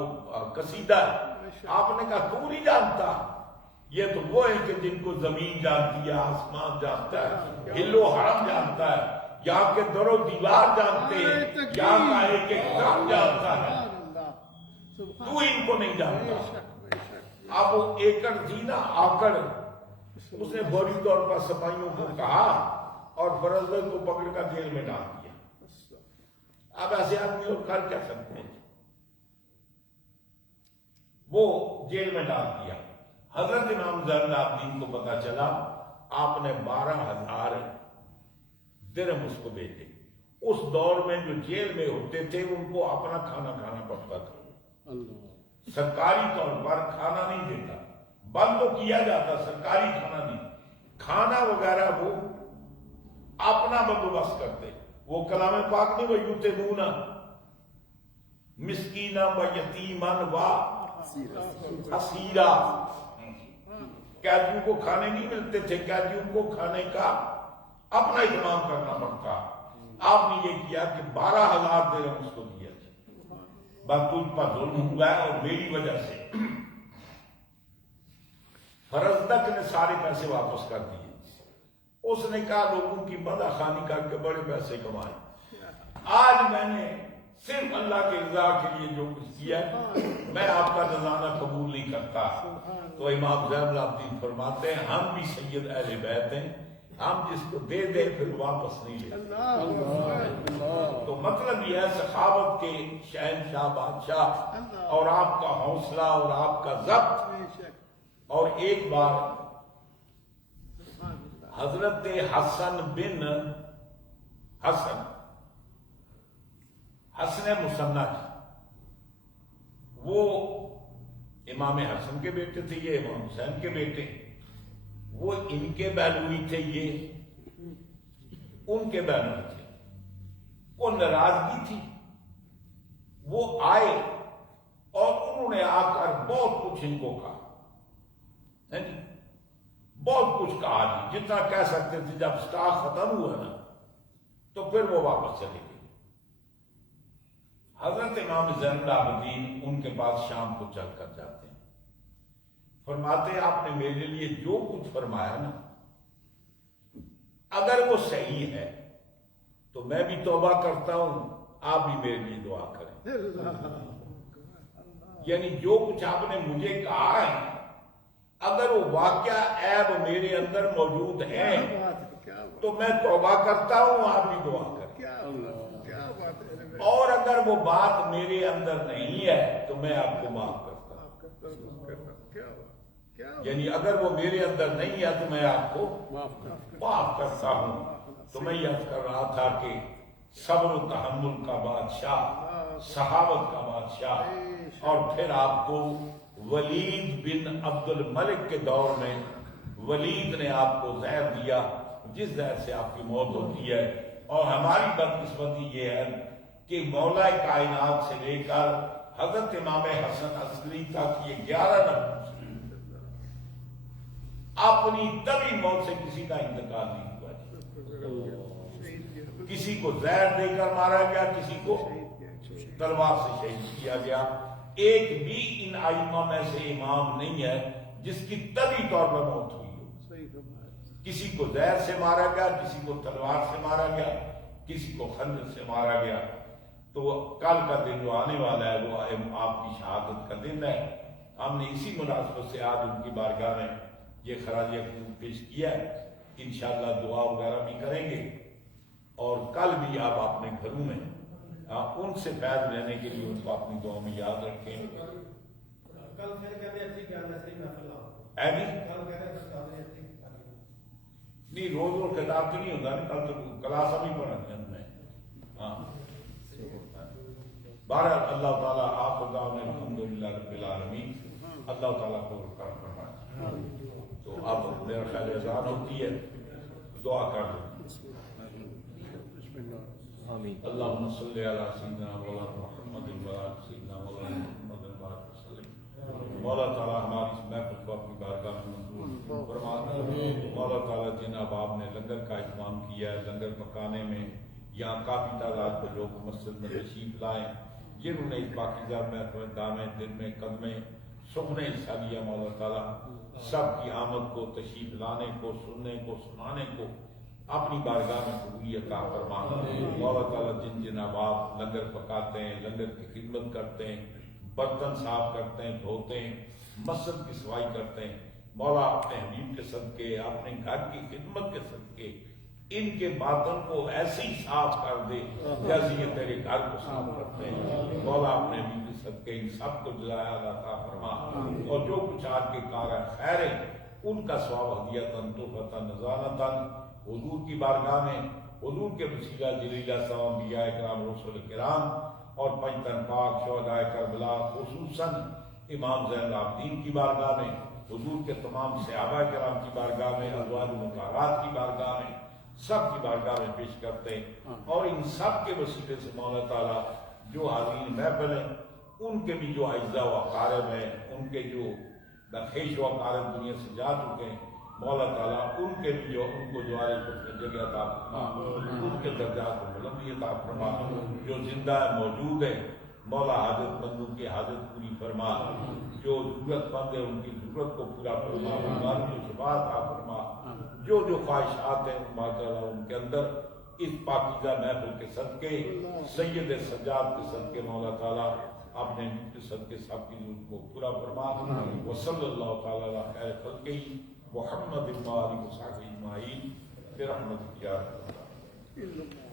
قصیدہ ہے. آپ نے کہا تو نہیں جانتا، یہ تو وہ ہے کہ جن کو زمین جانتی ہے، آسمان جانتا ہے، ہل و حرم جانتا ہے، یہاں کے در و دیوار جانتے ہیں، یہاں کا ایک ایک کام جانتا ہے، تو ان کو نہیں جانتا. اب وہ ایکڑ تھی نا آکڑ، اس نے فوری طور پر سپاہیوں کو کہا اور فرزدق کو پکڑ کر جیل میں ڈال دیا. اب ایسے آدمی اور کر کیا سکتے ہیں؟ وہ جیل میں ڈال دیا. حضرت امام زین العابدین کو پتا چلا، آپ نے 12,000 درہم اس کو بھیجے. اس دور میں جو جیل میں ہوتے تھے ان کو اپنا کھانا کھانا پڑتا تھا، سرکاری طور پر کھانا نہیں دیتا، بند تو کیا جاتا، سرکاری کھانا نہیں. کھانا وغیرہ وہ اپنا بندوبست کرتے. وہ کلام پاک نہیں، وہ یوتنون مسکینا و یتیمن و اسیرا، قیدیوں کو کھانے نہیں ملتے تھے، قیدیوں کو کھانے کا اپنا اہتمام کرنا پڑتا. آپ نے یہ کیا کہ 12,000 درہم اس کو دیا. بس تجھ پر ظلم ہوا ہے اور میری وجہ سے. فرزدق نے سارے پیسے واپس کر دیے. اس نے کہا لوگوں کی مدح خوانی کر کے بڑے پیسے کمائے، آج میں نے صرف اللہ کے رضا کے لیے جو کچھ کیا میں آپ کا نذرانہ قبول نہیں کرتا. تو امام زین العابدین فرماتے ہیں ہم بھی سید اہل بیت ہیں، ہم جس کو دے دے پھر واپس نہیں لیتے. تو مطلب یہ ہے سخاوت کے شہنشاہ بادشاہ اور آپ کا حوصلہ اور آپ کا ضبط. اور ایک بار حضرت حسن بن حسن مصنع، وہ امام حسن کے بیٹے تھے، یہ امام حسین کے بیٹے، وہ ان کے بہلوئی تھے، یہ ان کے بہلوئی تھے. وہ ناراضگی تھی، وہ آئے اور انہوں نے آ کر بہت کچھ ان کو کہا، بہت کچھ کہا جی، جتنا کہہ سکتے تھے. جب سٹاک ختم ہوا نا تو پھر وہ واپس چلے گئے۔ حضرت امام زین العابدین ان کے پاس شام کو چل کر جاتے ہیں، فرماتے ہیں آپ نے میرے لیے جو کچھ فرمایا نا، اگر وہ صحیح ہے تو میں بھی توبہ کرتا ہوں، آپ بھی میرے لیے دعا کریں۔ یعنی جو کچھ آپ نے مجھے کہا ہے، اگر وہ واقعہ عیب میرے اندر موجود ہے تو میں توبہ کرتا ہوں، آپ بھی دعا کریں۔ اور اگر وہ بات میرے اندر نہیں ہے تو میں آپ کو معاف کرتا ہوں۔ یعنی اگر وہ میرے اندر نہیں ہے تو میں آپ کو معاف کرتا ہوں۔ تو میں یاد کر رہا تھا کہ صبر و تحمل کا بادشاہ، صحابت کا بادشاہ، اور پھر آپ کو ولید بن عبد الملک کے دور میں ولید نے آپ کو زہر دیا، جس زہر سے آپ کی موت ہوتی ہے۔ اور ہماری بدقسمتی یہ ہے کہ مولا کائنات سے لے کر حضرت امام حسن عسکری تک یہ 11 نفر اپنی طبی موت سے کسی کا انتقال نہیں ہوا۔ کسی کو زہر دے کر مارا گیا، کسی کو تلوار سے شہید کیا گیا۔ ایک بھی ان ائمہ میں سے امام نہیں ہے جس کی طبی طور پر موت ہوئی ہو۔ کسی کو زہر سے مارا گیا، کسی کو تلوار سے مارا گیا، کسی کو خنجر سے مارا گیا۔ تو کل کا دن جو آنے والا ہے وہ آپ کی شہادت کا دن ہے۔ ہم نے اسی مناسبت سے آج ان کی بارگاہ میں یہ خراج عقیدت پیش کیا ہے۔ انشاءاللہ دعا وغیرہ بھی کریں گے، اور کل بھی آپ اپنے گھروں میں ان سے فیض لینے کے لیے ان کو اپنی دعا میں یاد رکھیں۔ نہیں، روز روز خطاب تو نہیں ہوتا نا، کل تو کلاس ابھی پڑھا ہے ہم نے۔ ہاں بہرحال اللہ تعالیٰ آپ بتاؤ الحمدللہ رب العالمین، اللہ تعالیٰ کو کرم فرمائے۔ تو اب میرا خیال اذان ہوتی ہے، دعا کر دو۔ اللہم صلی علی سیدنا مولانا محمد وعلی سیدنا مولانا محمد وسلم۔ مولا تعالیٰ ہماری اس محفل کو اپنی بارگاہ میں منظور فرما۔ مولا تعالیٰ جن احباب نے لنگر کا اہتمام کیا ہے، لنگر پکانے میں یہاں کافی تعداد میں لوگ مسجد میں تشریف لائیں، جنہوں نے اس پاکیزہ محفل دامے دل میں قدمے سکھنے حصہ لیا، مولا تعالیٰ سب کی آمد کو، تشریف لانے کو، سننے کو، سنانے کو اپنی بارگاہ میں قبولیت عطا فرما۔ مولا تعالیٰ جن جن احباب لنگر پکاتے ہیں، لنگر کی خدمت کرتے ہیں، برتن صاف کرتے ہیں، دھوتے ہیں، مسجد کی صفائی کرتے ہیں، مولا اپنے حبیب کے صدقے، اپنے گھر کی خدمت کے صدقے ان کے باطن کو ایسے ہی صاف کر دے جیسے یہ تیرے گھر کو صاف کرتے ہیں۔ مولا اپنے حبیب کے صدقے ان سب کو جزائے عطا فرما، اور جو کچھ آج کے کار خیر ہیں ان کا ثواب ہدیۃً تحفۃً نذرانۃً حضور کی بارگاہ میں، حضور کے وسیلہ جلیلہ صلی انبیاء کرام، رسول کرام اور پنجتن پاک شہداء کربلا، خصوصاً امام زین العابدین کی بارگاہ میں، حضور کے تمام صحابہ کرام کی بارگاہ میں، ازواج مطہرات کی بارگاہ میں، سب کی بارگاہ میں پیش کرتے ہیں۔ اور ان سب کے وسیلے سے مولا تعالیٰ جو حاضرین محفل ہیں ان کے بھی جو اعزاء و اقارب ہیں، ان کے جو دخیش و اقارب دنیا سے جا چکے ہیں، مولا تعالیٰ ان کے بھی جو ان کو جو جگہ عطا فرما، ان کے درجات کو بلندی عطا فرما۔ جو زندہ ہے، موجود ہے، مولا حاجت مندوں کی حاجت پوری فرما، جو ضرورت مند ہے ان کی ضرورت کو پورا فرما، بیماری کو شفا عطا فرما۔ جو خواہشات ہیں ماشاءاللہ ان کے اندر اس پاکیزہ محفل کے صدقے، سید سجاد کے صدقے مولا تعالیٰ اپنے کے صدقے سب کی ضرورت کو پورا فرما۔ وصلی اللہ تعالیٰ علی خیر خلقہ محمد وآلہ وصحبہ اجمعین برحمتک یا ارحم الراحمین۔